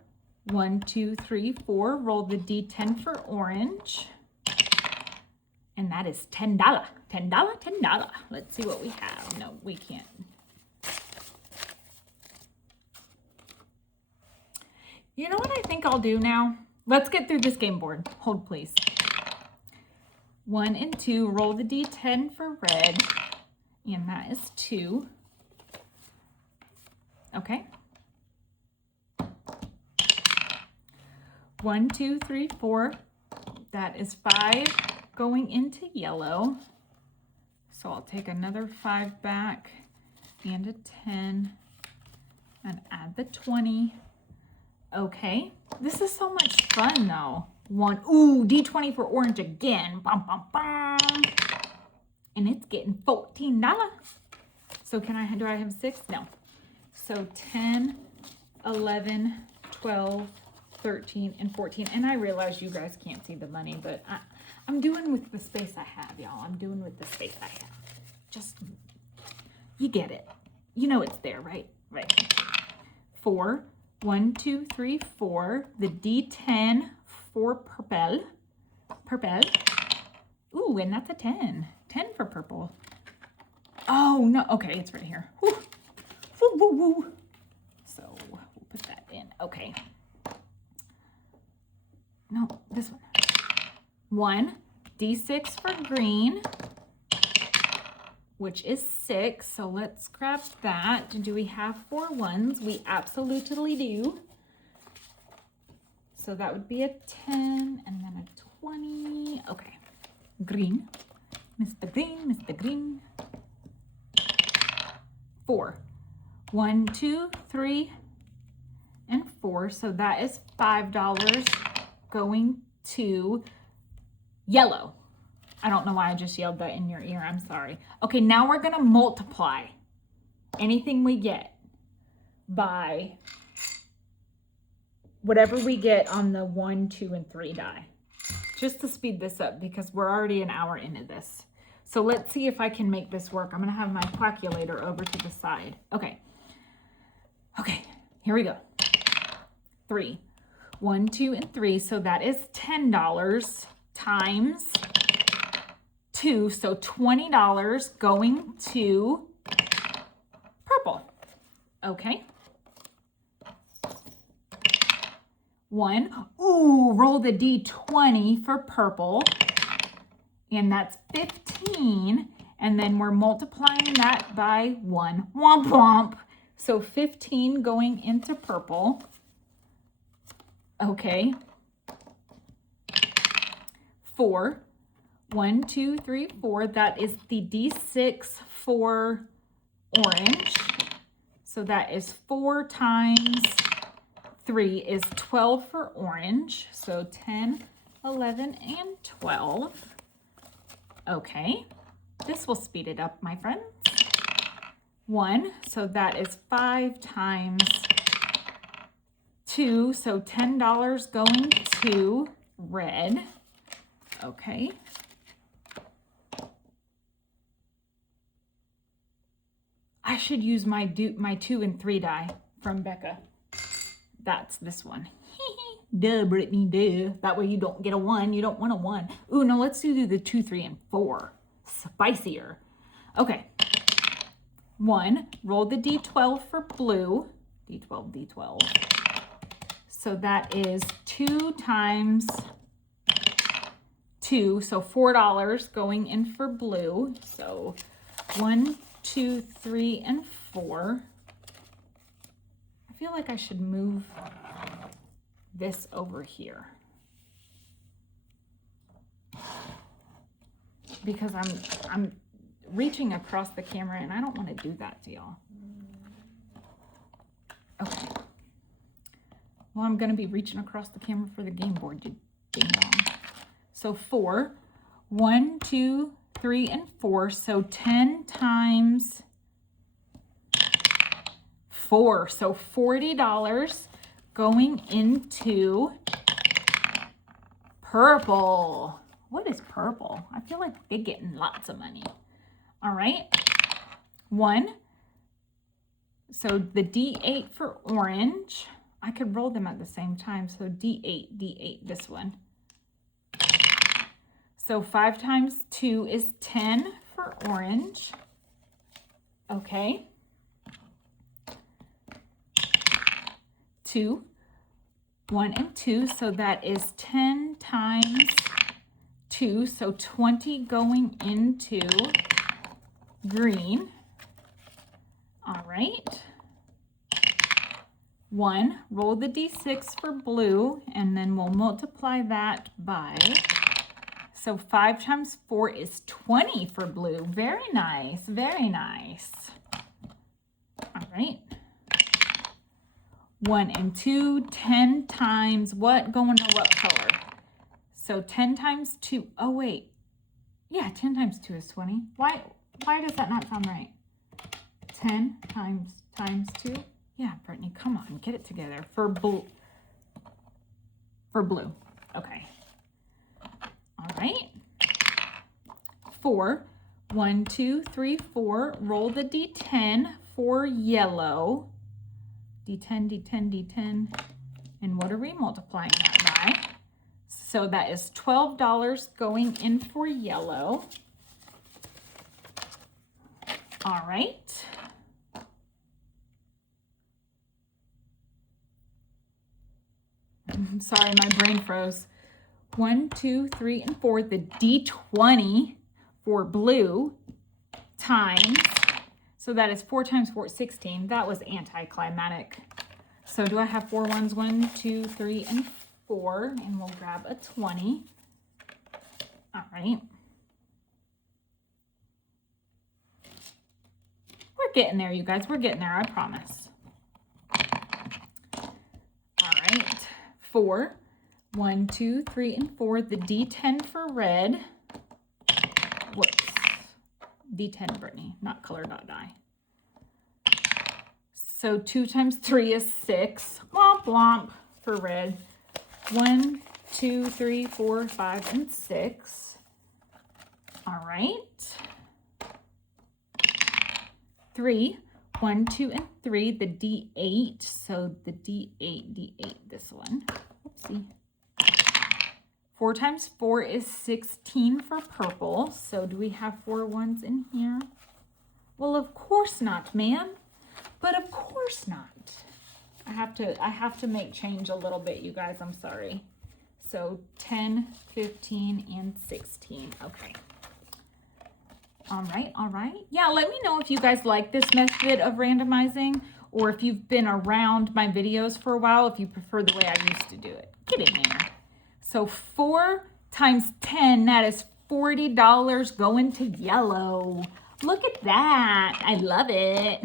1, 2, 3, 4. Roll the D10 for orange. And that is $10. $10, $10. Let's see what we have. No, we can't. You know what I think I'll do now? Let's get through this game board. Hold, please. 1 and 2. Roll the D10 for red. And that is 2. Okay. 1, 2, 3, 4. That is 5 going into yellow. So I'll take another 5 back and a 10 and add the 20. Okay, this is so much fun though. 1, ooh, D20 for orange again. Bum, bum, bum. And it's getting $14. So do I have 6? No. So 10, 11, 12, 13, and 14. And I realize you guys can't see the money, but I'm doing with the space I have, y'all. I'm doing with the space I have. Just, you get it. You know it's there, right? Right. 4, 1, 2, 3, 4. The D10 for purple. Purple. Ooh, and that's a 10. 10 for purple. Oh, no. Okay, it's right here. Woo. Woo, woo, woo. So we'll put that in. Okay. No, this one. 1, D6 for green, which is 6. So let's grab that. Do we have 4 1s? We absolutely do. So that would be a 10 and then a 20. Okay. Green. Mr. Green, Mr. Green. 4. 1, 2, 3, and 4. So that is $5 going to yellow. I don't know why I just yelled that in your ear. I'm sorry. Okay, now we're going to multiply anything we get by whatever we get on the 1, 2, and 3 die. Just to speed this up because we're already an hour into this. So let's see if I can make this work. I'm going to have my calculator over to the side. Okay. Okay, here we go. 3. 1, 2, and 3. So that is $10 times 2. So $20 going to purple. Okay. 1. Ooh, roll the D20 for purple. And that's 15. And then we're multiplying that by 1. Womp womp. So 15 going into purple. Okay. 4. 1, 2, 3, 4. That is the D6 for orange. So that is 4 times 3 is 12 for orange. So 10, 11, and 12. Okay. This will speed it up, my friends. 1. So that is 5 times 2. So $10 going to red. Okay. I should use my 2 and 3 die from Becca. That's this one. Duh, Brittany, duh. That way you don't get a 1. You don't want a 1. Ooh, no, let's do the 2, 3, and 4. Spicier. Okay. 1, roll the D12 for blue. D12, D12. So that is 2 times 2, so $4 going in for blue. So 1, 2, 3, and 4. I feel like I should move this over here because I'm reaching across the camera and I don't want to do that to y'all. Okay. Well, I'm going to be reaching across the camera for the game board, you ding dong. So 4, 1, 2, 3, and 4. So 10 times 4. So $40 going into purple. What is purple? I feel like they're getting lots of money. All right. 1. So the D8 for orange. I could roll them at the same time. So D8, D8, this one. So 5 times 2 is 10 for orange. Okay. 2, 1, and 2. So that is 10 times 2. So 20 going into green. All right. 1, roll the D6 for blue, and then we'll multiply that by, so 5 times 4 is 20 for blue. Very nice, very nice. All right. 1 and 2, 10 times what? Going to what color? So 10 times 2, oh wait. Yeah, 10 times 2 is 20. Why does that not sound right? 10 times 2? Yeah, Brittany, come on, get it together. For blue. Okay. All right. 4, 1, 2, 3, 4. Roll the D10 for yellow. D10, D10, D10. And what are we multiplying that by? So that is $12 going in for yellow. All right. Sorry, my brain froze. 1, 2, 3, and 4. The D20 for blue times, so that is 4 times 4, 16. That was anticlimactic. So do I have 4 ones? 1, 2, 3, and 4. And we'll grab a 20. All right. We're getting there, you guys. We're getting there, I promise. All right. 4, 1, 2, 3, and 4. The D10 for red. Whoops. D10, Brittany, not color, not die. So 2 times 3 is 6. Womp womp for red. 1, 2, 3, 4, 5, and 6. All right. 3, 1, 2, and 3. The D8. So the D8, this one. Oopsie. 4 times 4 is 16 for purple. So do we have 4 ones in here? Well, of course not, ma'am. But of course not. I have to make change a little bit, you guys. I'm sorry. So 10, 15, and 16. Okay. All right, all right. Yeah, let me know if you guys like this method of randomizing, or if you've been around my videos for a while, if you prefer the way I used to do it. Get in there. So 4 times 10, that is $40 going to yellow. Look at that. I love it.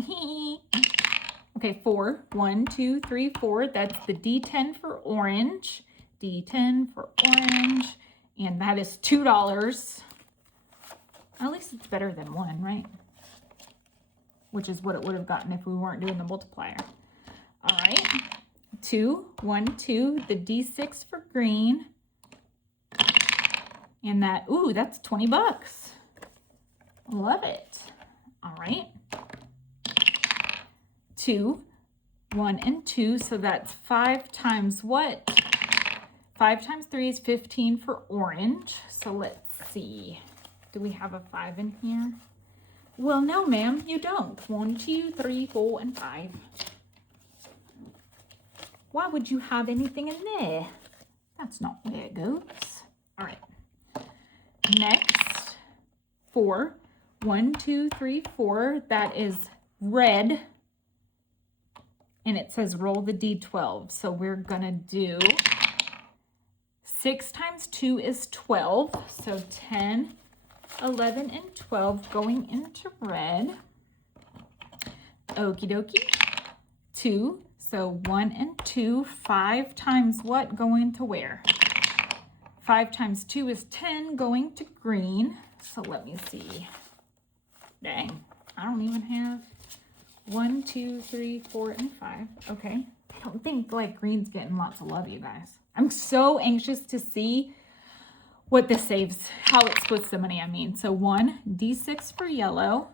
Okay, 4, 1, 2, 3, 4. That's the D10 for orange. D10 for orange. And that is $2. At least it's better than 1, right? Which is what it would have gotten if we weren't doing the multiplier. All right. 2, 1, 2. The D6 for green. And that, ooh, that's $20. Love it. All right. 2, 1, and 2. So that's 5 times what? 5 times 3 is 15 for orange. So let's see. Do we have a 5 in here? Well, no, ma'am, you don't. 1, 2, 3, 4, and 5. Why would you have anything in there? That's not where it goes. All right. Next, 4. 1, 2, 3, 4. That is red. And it says roll the D12. So we're going to do 6 times 2 is 12. So 10, 11, and 12 going into red. Okie dokie. 2. So 1 and 2. 5 times what going to where? 5 times 2 is 10 going to green. So let me see. Dang, I don't even have 1, 2, 3, 4, and 5. Okay. I don't think like green's getting lots of love, you guys. I'm so anxious to see what this saves, how it splits the money, I mean. So 1, D6 for yellow.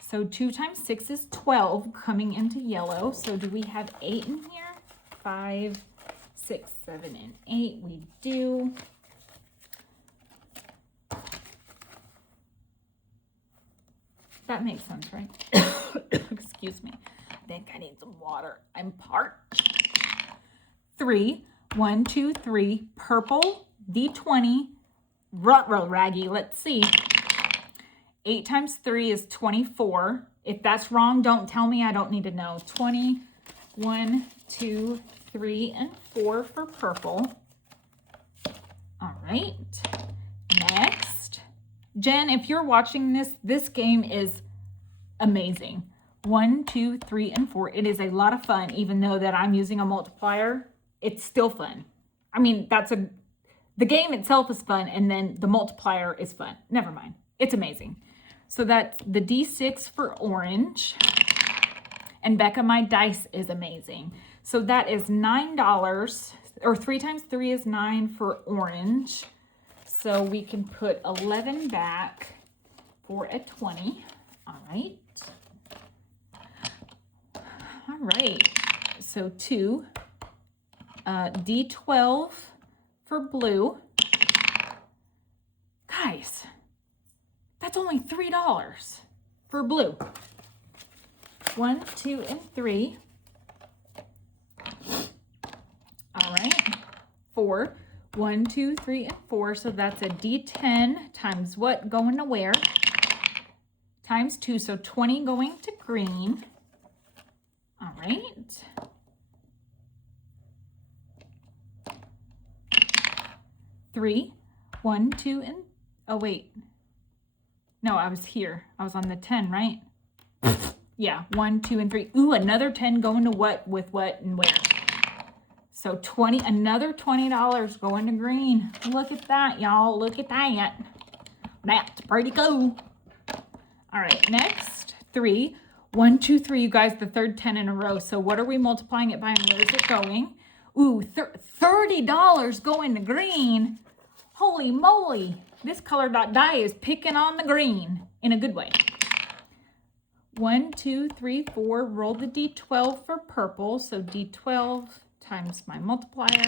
So 2 times 6 is 12 coming into yellow. So do we have 8 in here? 5, 6, 7, and 8. We do. That makes sense, right? Excuse me. I think I need some water. I'm parched. 3, 1, 2, 3. Purple, D20. Ruh-roh, Raggy. Let's see. 8 times 3 is 24. If that's wrong, don't tell me. I don't need to know. 20, 1, 2, 3, and 4 for purple. All right. Next. Jen, if you're watching this, this game is amazing. 1, 2, 3, and 4. It is a lot of fun, even though that I'm using a multiplier. It's still fun. I mean, the game itself is fun, and then the multiplier is fun. Never mind. It's amazing. So that's the D6 for orange. And Becca, my dice is amazing. So that is $9, or 3 times 3 is 9 for orange. So we can put 11 back for a 20. All right. All right. So 2, D12 for blue. Guys, that's only $3 for blue. 1, 2, and 3. All right. 4. 1, 2, 3, and 4. So that's a D10 times what going to where? Times 2. So 20 going to green. All right. 3. 1, 2, and oh wait. No, I was here. I was on the 10, right? Yeah, 1, 2, and 3. Ooh, another 10 going to what, with what, and where? So 20, another $20 going to green. Look at that, y'all. Look at that. That's pretty cool. All right, next, 3. 1, 2, 3, you guys, the third 10 in a row. So what are we multiplying it by, and where is it going? Ooh, $30 going to green. Holy moly. This color dot die is picking on the green in a good way. 1, 2, 3, 4. Roll the D12 for purple. So D12 times my multiplier.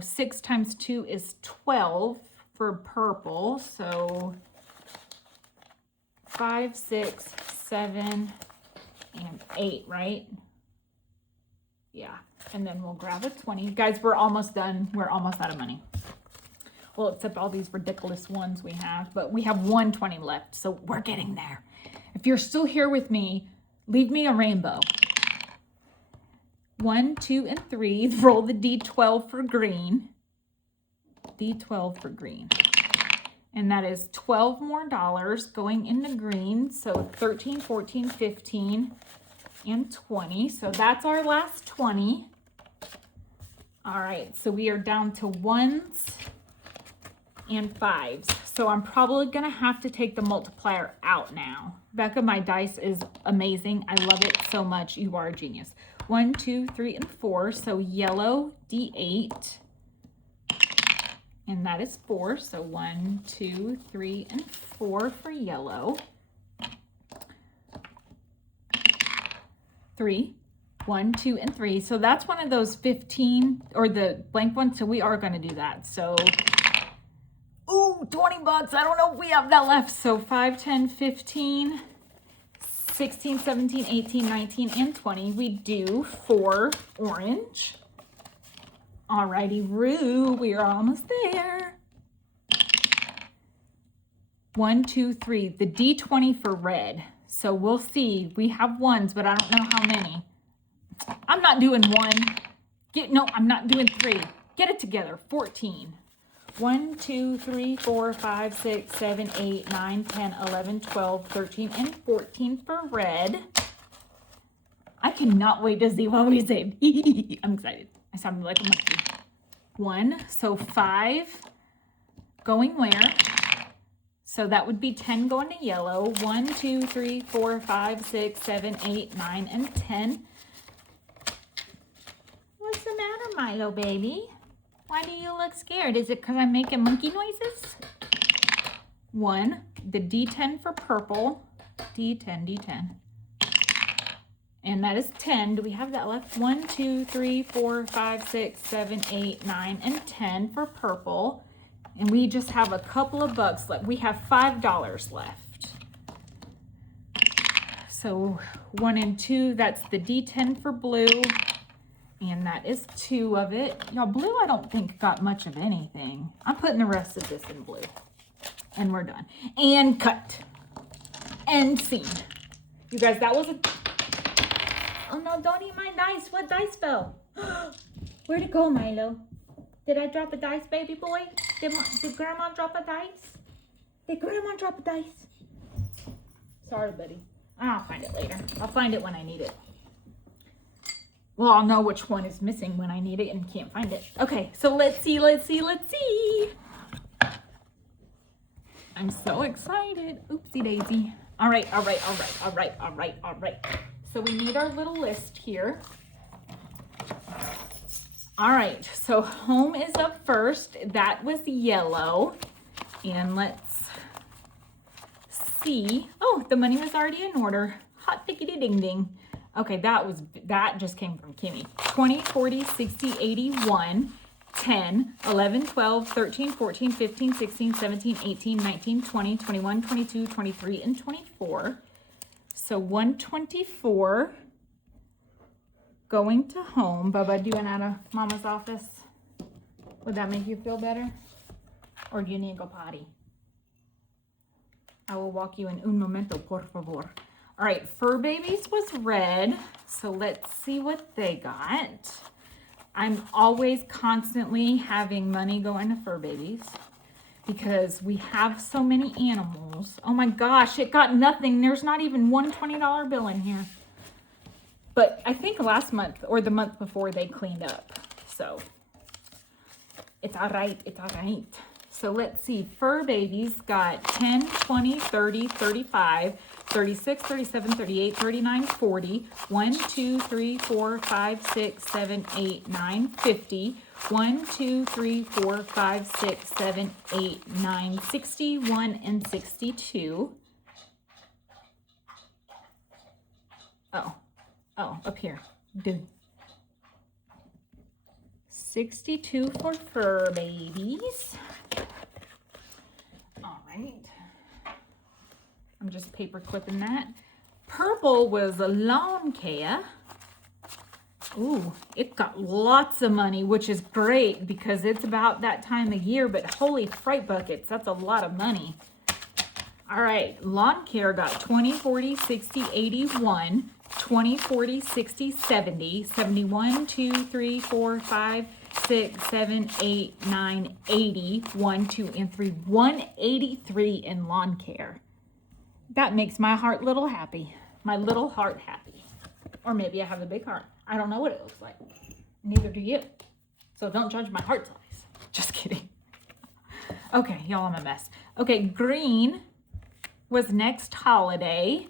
6 times 2 is 12 for purple. So 5, 6, 7, and 8, right? Yeah. And then we'll grab a 20. Guys, we're almost done. We're almost out of money. Well, except all these ridiculous ones we have. But we have 120 left, so we're getting there. If you're still here with me, leave me a rainbow. 1, 2, and 3. Roll the D12 for green. D12 for green. And that is $12 more going into green. So 13, 14, 15, and 20. So that's our last 20. All right, so we are down to 1s and 5s. So I'm probably gonna have to take the multiplier out now. Becca, my dice is amazing. I love it so much. You are a genius. 1, 2, 3, and 4. So yellow, D8. And that is 4. So 1, 2, 3, and 4 for yellow. 3. 1, 2, and 3. So that's one of those 15 or the blank ones. So we are going to do that. So, ooh, 20 bucks. I don't know if we have that left. So 5, 10, 15, 16, 17, 18, 19, and 20. We do 4 orange. Alrighty, Roo, we are almost there. 1, 2, 3. The D20 for red. So we'll see. We have ones, but I don't know how many. I'm not doing 1. No, I'm not doing 3. Get it together. 14. 1, 2, 3, 4, 5, 6, 7, 8, 9, 10, 11, 12, 13, and 14 for red. I cannot wait to see what we save. I'm excited. I sounded like a monkey. 1. So 5 going where? So that would be 10 going to yellow. 1, 2, 3, 4, 5, 6, 7, 8, 9, and 10. What's the matter, Milo, baby? Why do you look scared? Is it because I'm making monkey noises? 1. The D10 for purple. D10, D10. And that is 10. Do we have that left? 1, 2, 3, 4, 5, 6, 7, 8, 9, and 10 for purple. And we just have a couple of bucks left. We have $5 left. So 1 and 2, that's the D10 for blue. And that is 2 of it. Y'all, blue I don't think got much of anything. I'm putting the rest of this in blue. And we're done. And cut. And scene. You guys, that was a... Oh no, don't eat my dice. What dice fell? Where'd it go, Milo? Did I drop a dice, baby boy? Did Grandma drop a dice? Did Grandma drop a dice? Sorry, buddy. I'll find it later. I'll find it when I need it. Well, I'll know which one is missing when I need it and can't find it. Okay, so let's see. I'm so excited. Oopsie daisy. All right. So we need our little list here. All right, so home is up first. That was yellow. And let's see. Oh, the money was already in order. Hot diggity ding ding. Okay, that just came from Kimmy. 20, 40, 60, 81, 10, 11, 12, 13, 14, 15, 16, 17, 18, 19, 20, 21, 22, 23, and 24. So 124 going to home. Bubba, do you want out of Mama's office? Would that make you feel better? Or do you need to go potty? I will walk you in un momento, por favor. All right, Fur Babies was red, so let's see what they got. I'm always constantly having money going to Fur Babies because we have so many animals. Oh my gosh, it got nothing. There's not even one $20 bill in here. But I think last month or the month before they cleaned up, so it's all right, it's all right. So let's see, Fur Babies got 10, 20, 30, 35, 36, 37, 38, 39, 40, 1, 2, 3, 4, 5, 6, 7, 8, 9, 50, 1, 2, 3, 4, 5, 6, 7, 8, 9, 61, and 62. Oh, up here, dude. 62 for Fur Babies. All right. I'm just paper clipping that. Purple was a lawn care. Ooh, it got lots of money, which is great because it's about that time of year, but holy fright buckets, that's a lot of money. All right, lawn care got 20, 40, 60, 81, 20, 40, 60, 70, 71, 2, 3, 4, 5, 6, 7, 8, 9, 80, 1, 2, and 3, 183 in lawn care. That makes my heart little happy. My little heart happy. Or maybe I have a big heart. I don't know what it looks like. Neither do you. So don't judge my heart size. Just kidding. Okay, y'all, I'm a mess. Okay, green was next holiday.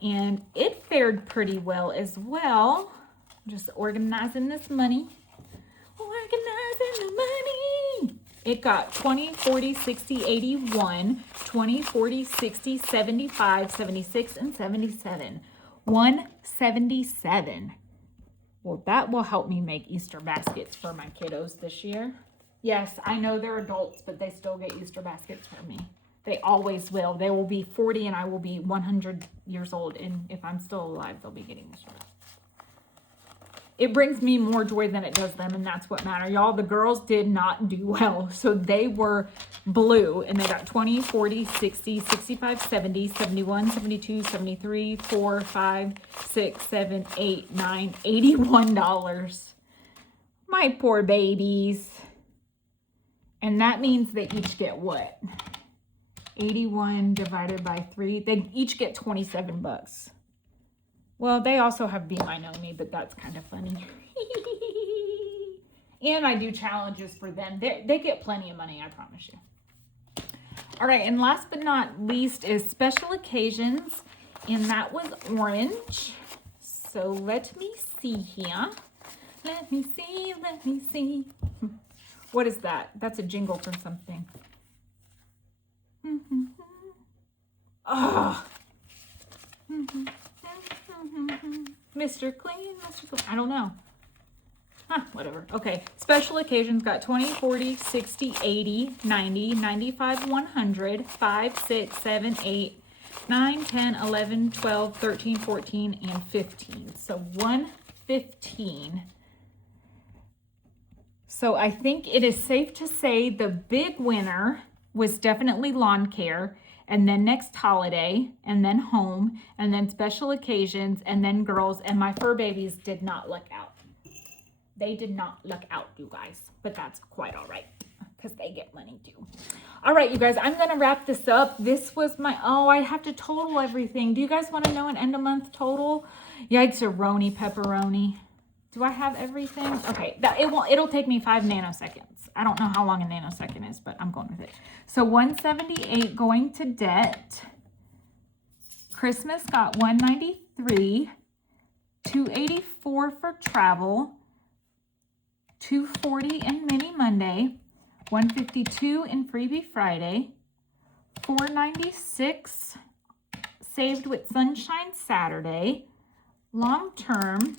And it fared pretty well as well. Just organizing this money. Organizing the money. It got 20, 40, 60, 81, 20, 40, 60, 75, 76, and 77. $177. Well, that will help me make Easter baskets for my kiddos this year. Yes, I know they're adults, but they still get Easter baskets from me. They always will. They will be 40 and I will be 100 years old. And if I'm still alive, they'll be getting Easter baskets. It brings me more joy than it does them, and that's what matters. Y'all, the girls did not do well. So they were blue, and they got 20, 40, 60, 65, 70, 71, 72, 73, 4, 5, 6, 7, 8, 9, $81. My poor babies. And that means they each get what? 81 divided by 3. They each get 27 bucks. Well, they also have Be My Know Me, but that's kind of funny. And I do challenges for them. They get plenty of money, I promise you. All right, and last but not least is special occasions, and that was orange. So let me see here. Let me see, let me see. What is that? That's a jingle from something. Oh. Mr. Clean, Mr. Clean. I don't know. Whatever. Okay. Special occasions got 20, 40, 60, 80, 90, 95, 100, 5, 6, 7, 8, 9, 10, 11, 12, 13, 14, and 15. So 115. So I think it is safe to say the big winner was definitely lawn care, and then next holiday, and then home, and then special occasions, and then girls, and my fur babies did not luck out. They did not luck out, you guys, but that's quite all right because they get money too. All right, you guys, I'm going to wrap this up. This was my, I have to total everything. Do you guys want to know an end of month total? Yikes-a-roni, pepperoni. Do I have everything? Okay, it'll take me 5 nanoseconds. I don't know how long a nanosecond is, but I'm going with it. So 178 going to debt. Christmas got 193. 284 for travel. 240 in Mini Monday. 152 in Freebie Friday. 496 saved with Sunshine Saturday. Long term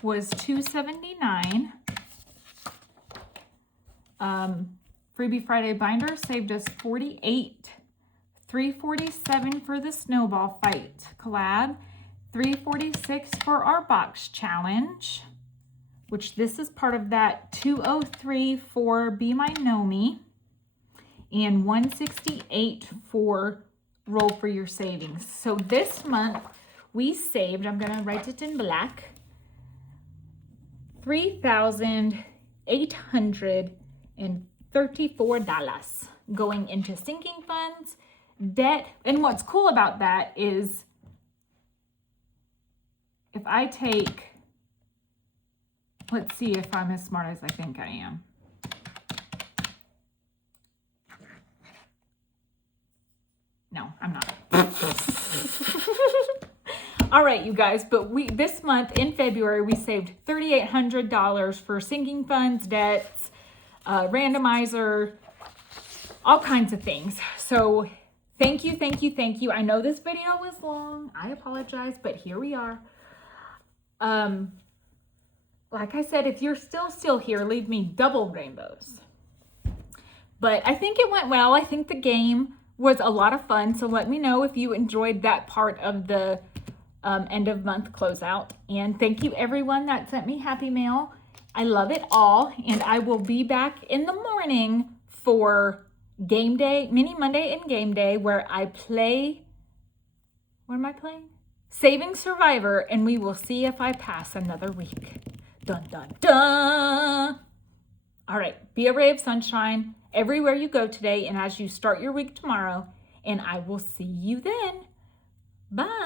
was 279. Freebie Friday binder saved us 48. 347 for the Snowball Fight collab. 346 for our box challenge, which this is part of that. 203 for Be My Know Me, and 168 for Roll for Your Savings. So this month we saved, I'm gonna write it in black, $3,834 going into sinking funds, debt. And what's cool about that is if I take, let's see if I'm as smart as I think I am. No, I'm not. All right, you guys, but this month in February, we saved $3,800 for sinking funds, debts, randomizer, all kinds of things. So thank you, thank you, thank you. I know this video was long. I apologize, but here we are. Like I said, if you're still here, leave me double rainbows. But I think it went well. I think the game was a lot of fun. So let me know if you enjoyed that part of the end of month closeout. And thank you everyone that sent me happy mail. I love it all. And I will be back in the morning for game day, Mini Monday and game day, where I play, what am I playing? Saving Survivor, and we will see if I pass another week. Dun, dun, dun. All right, be a ray of sunshine everywhere you go today and as you start your week tomorrow, and I will see you then. Bye.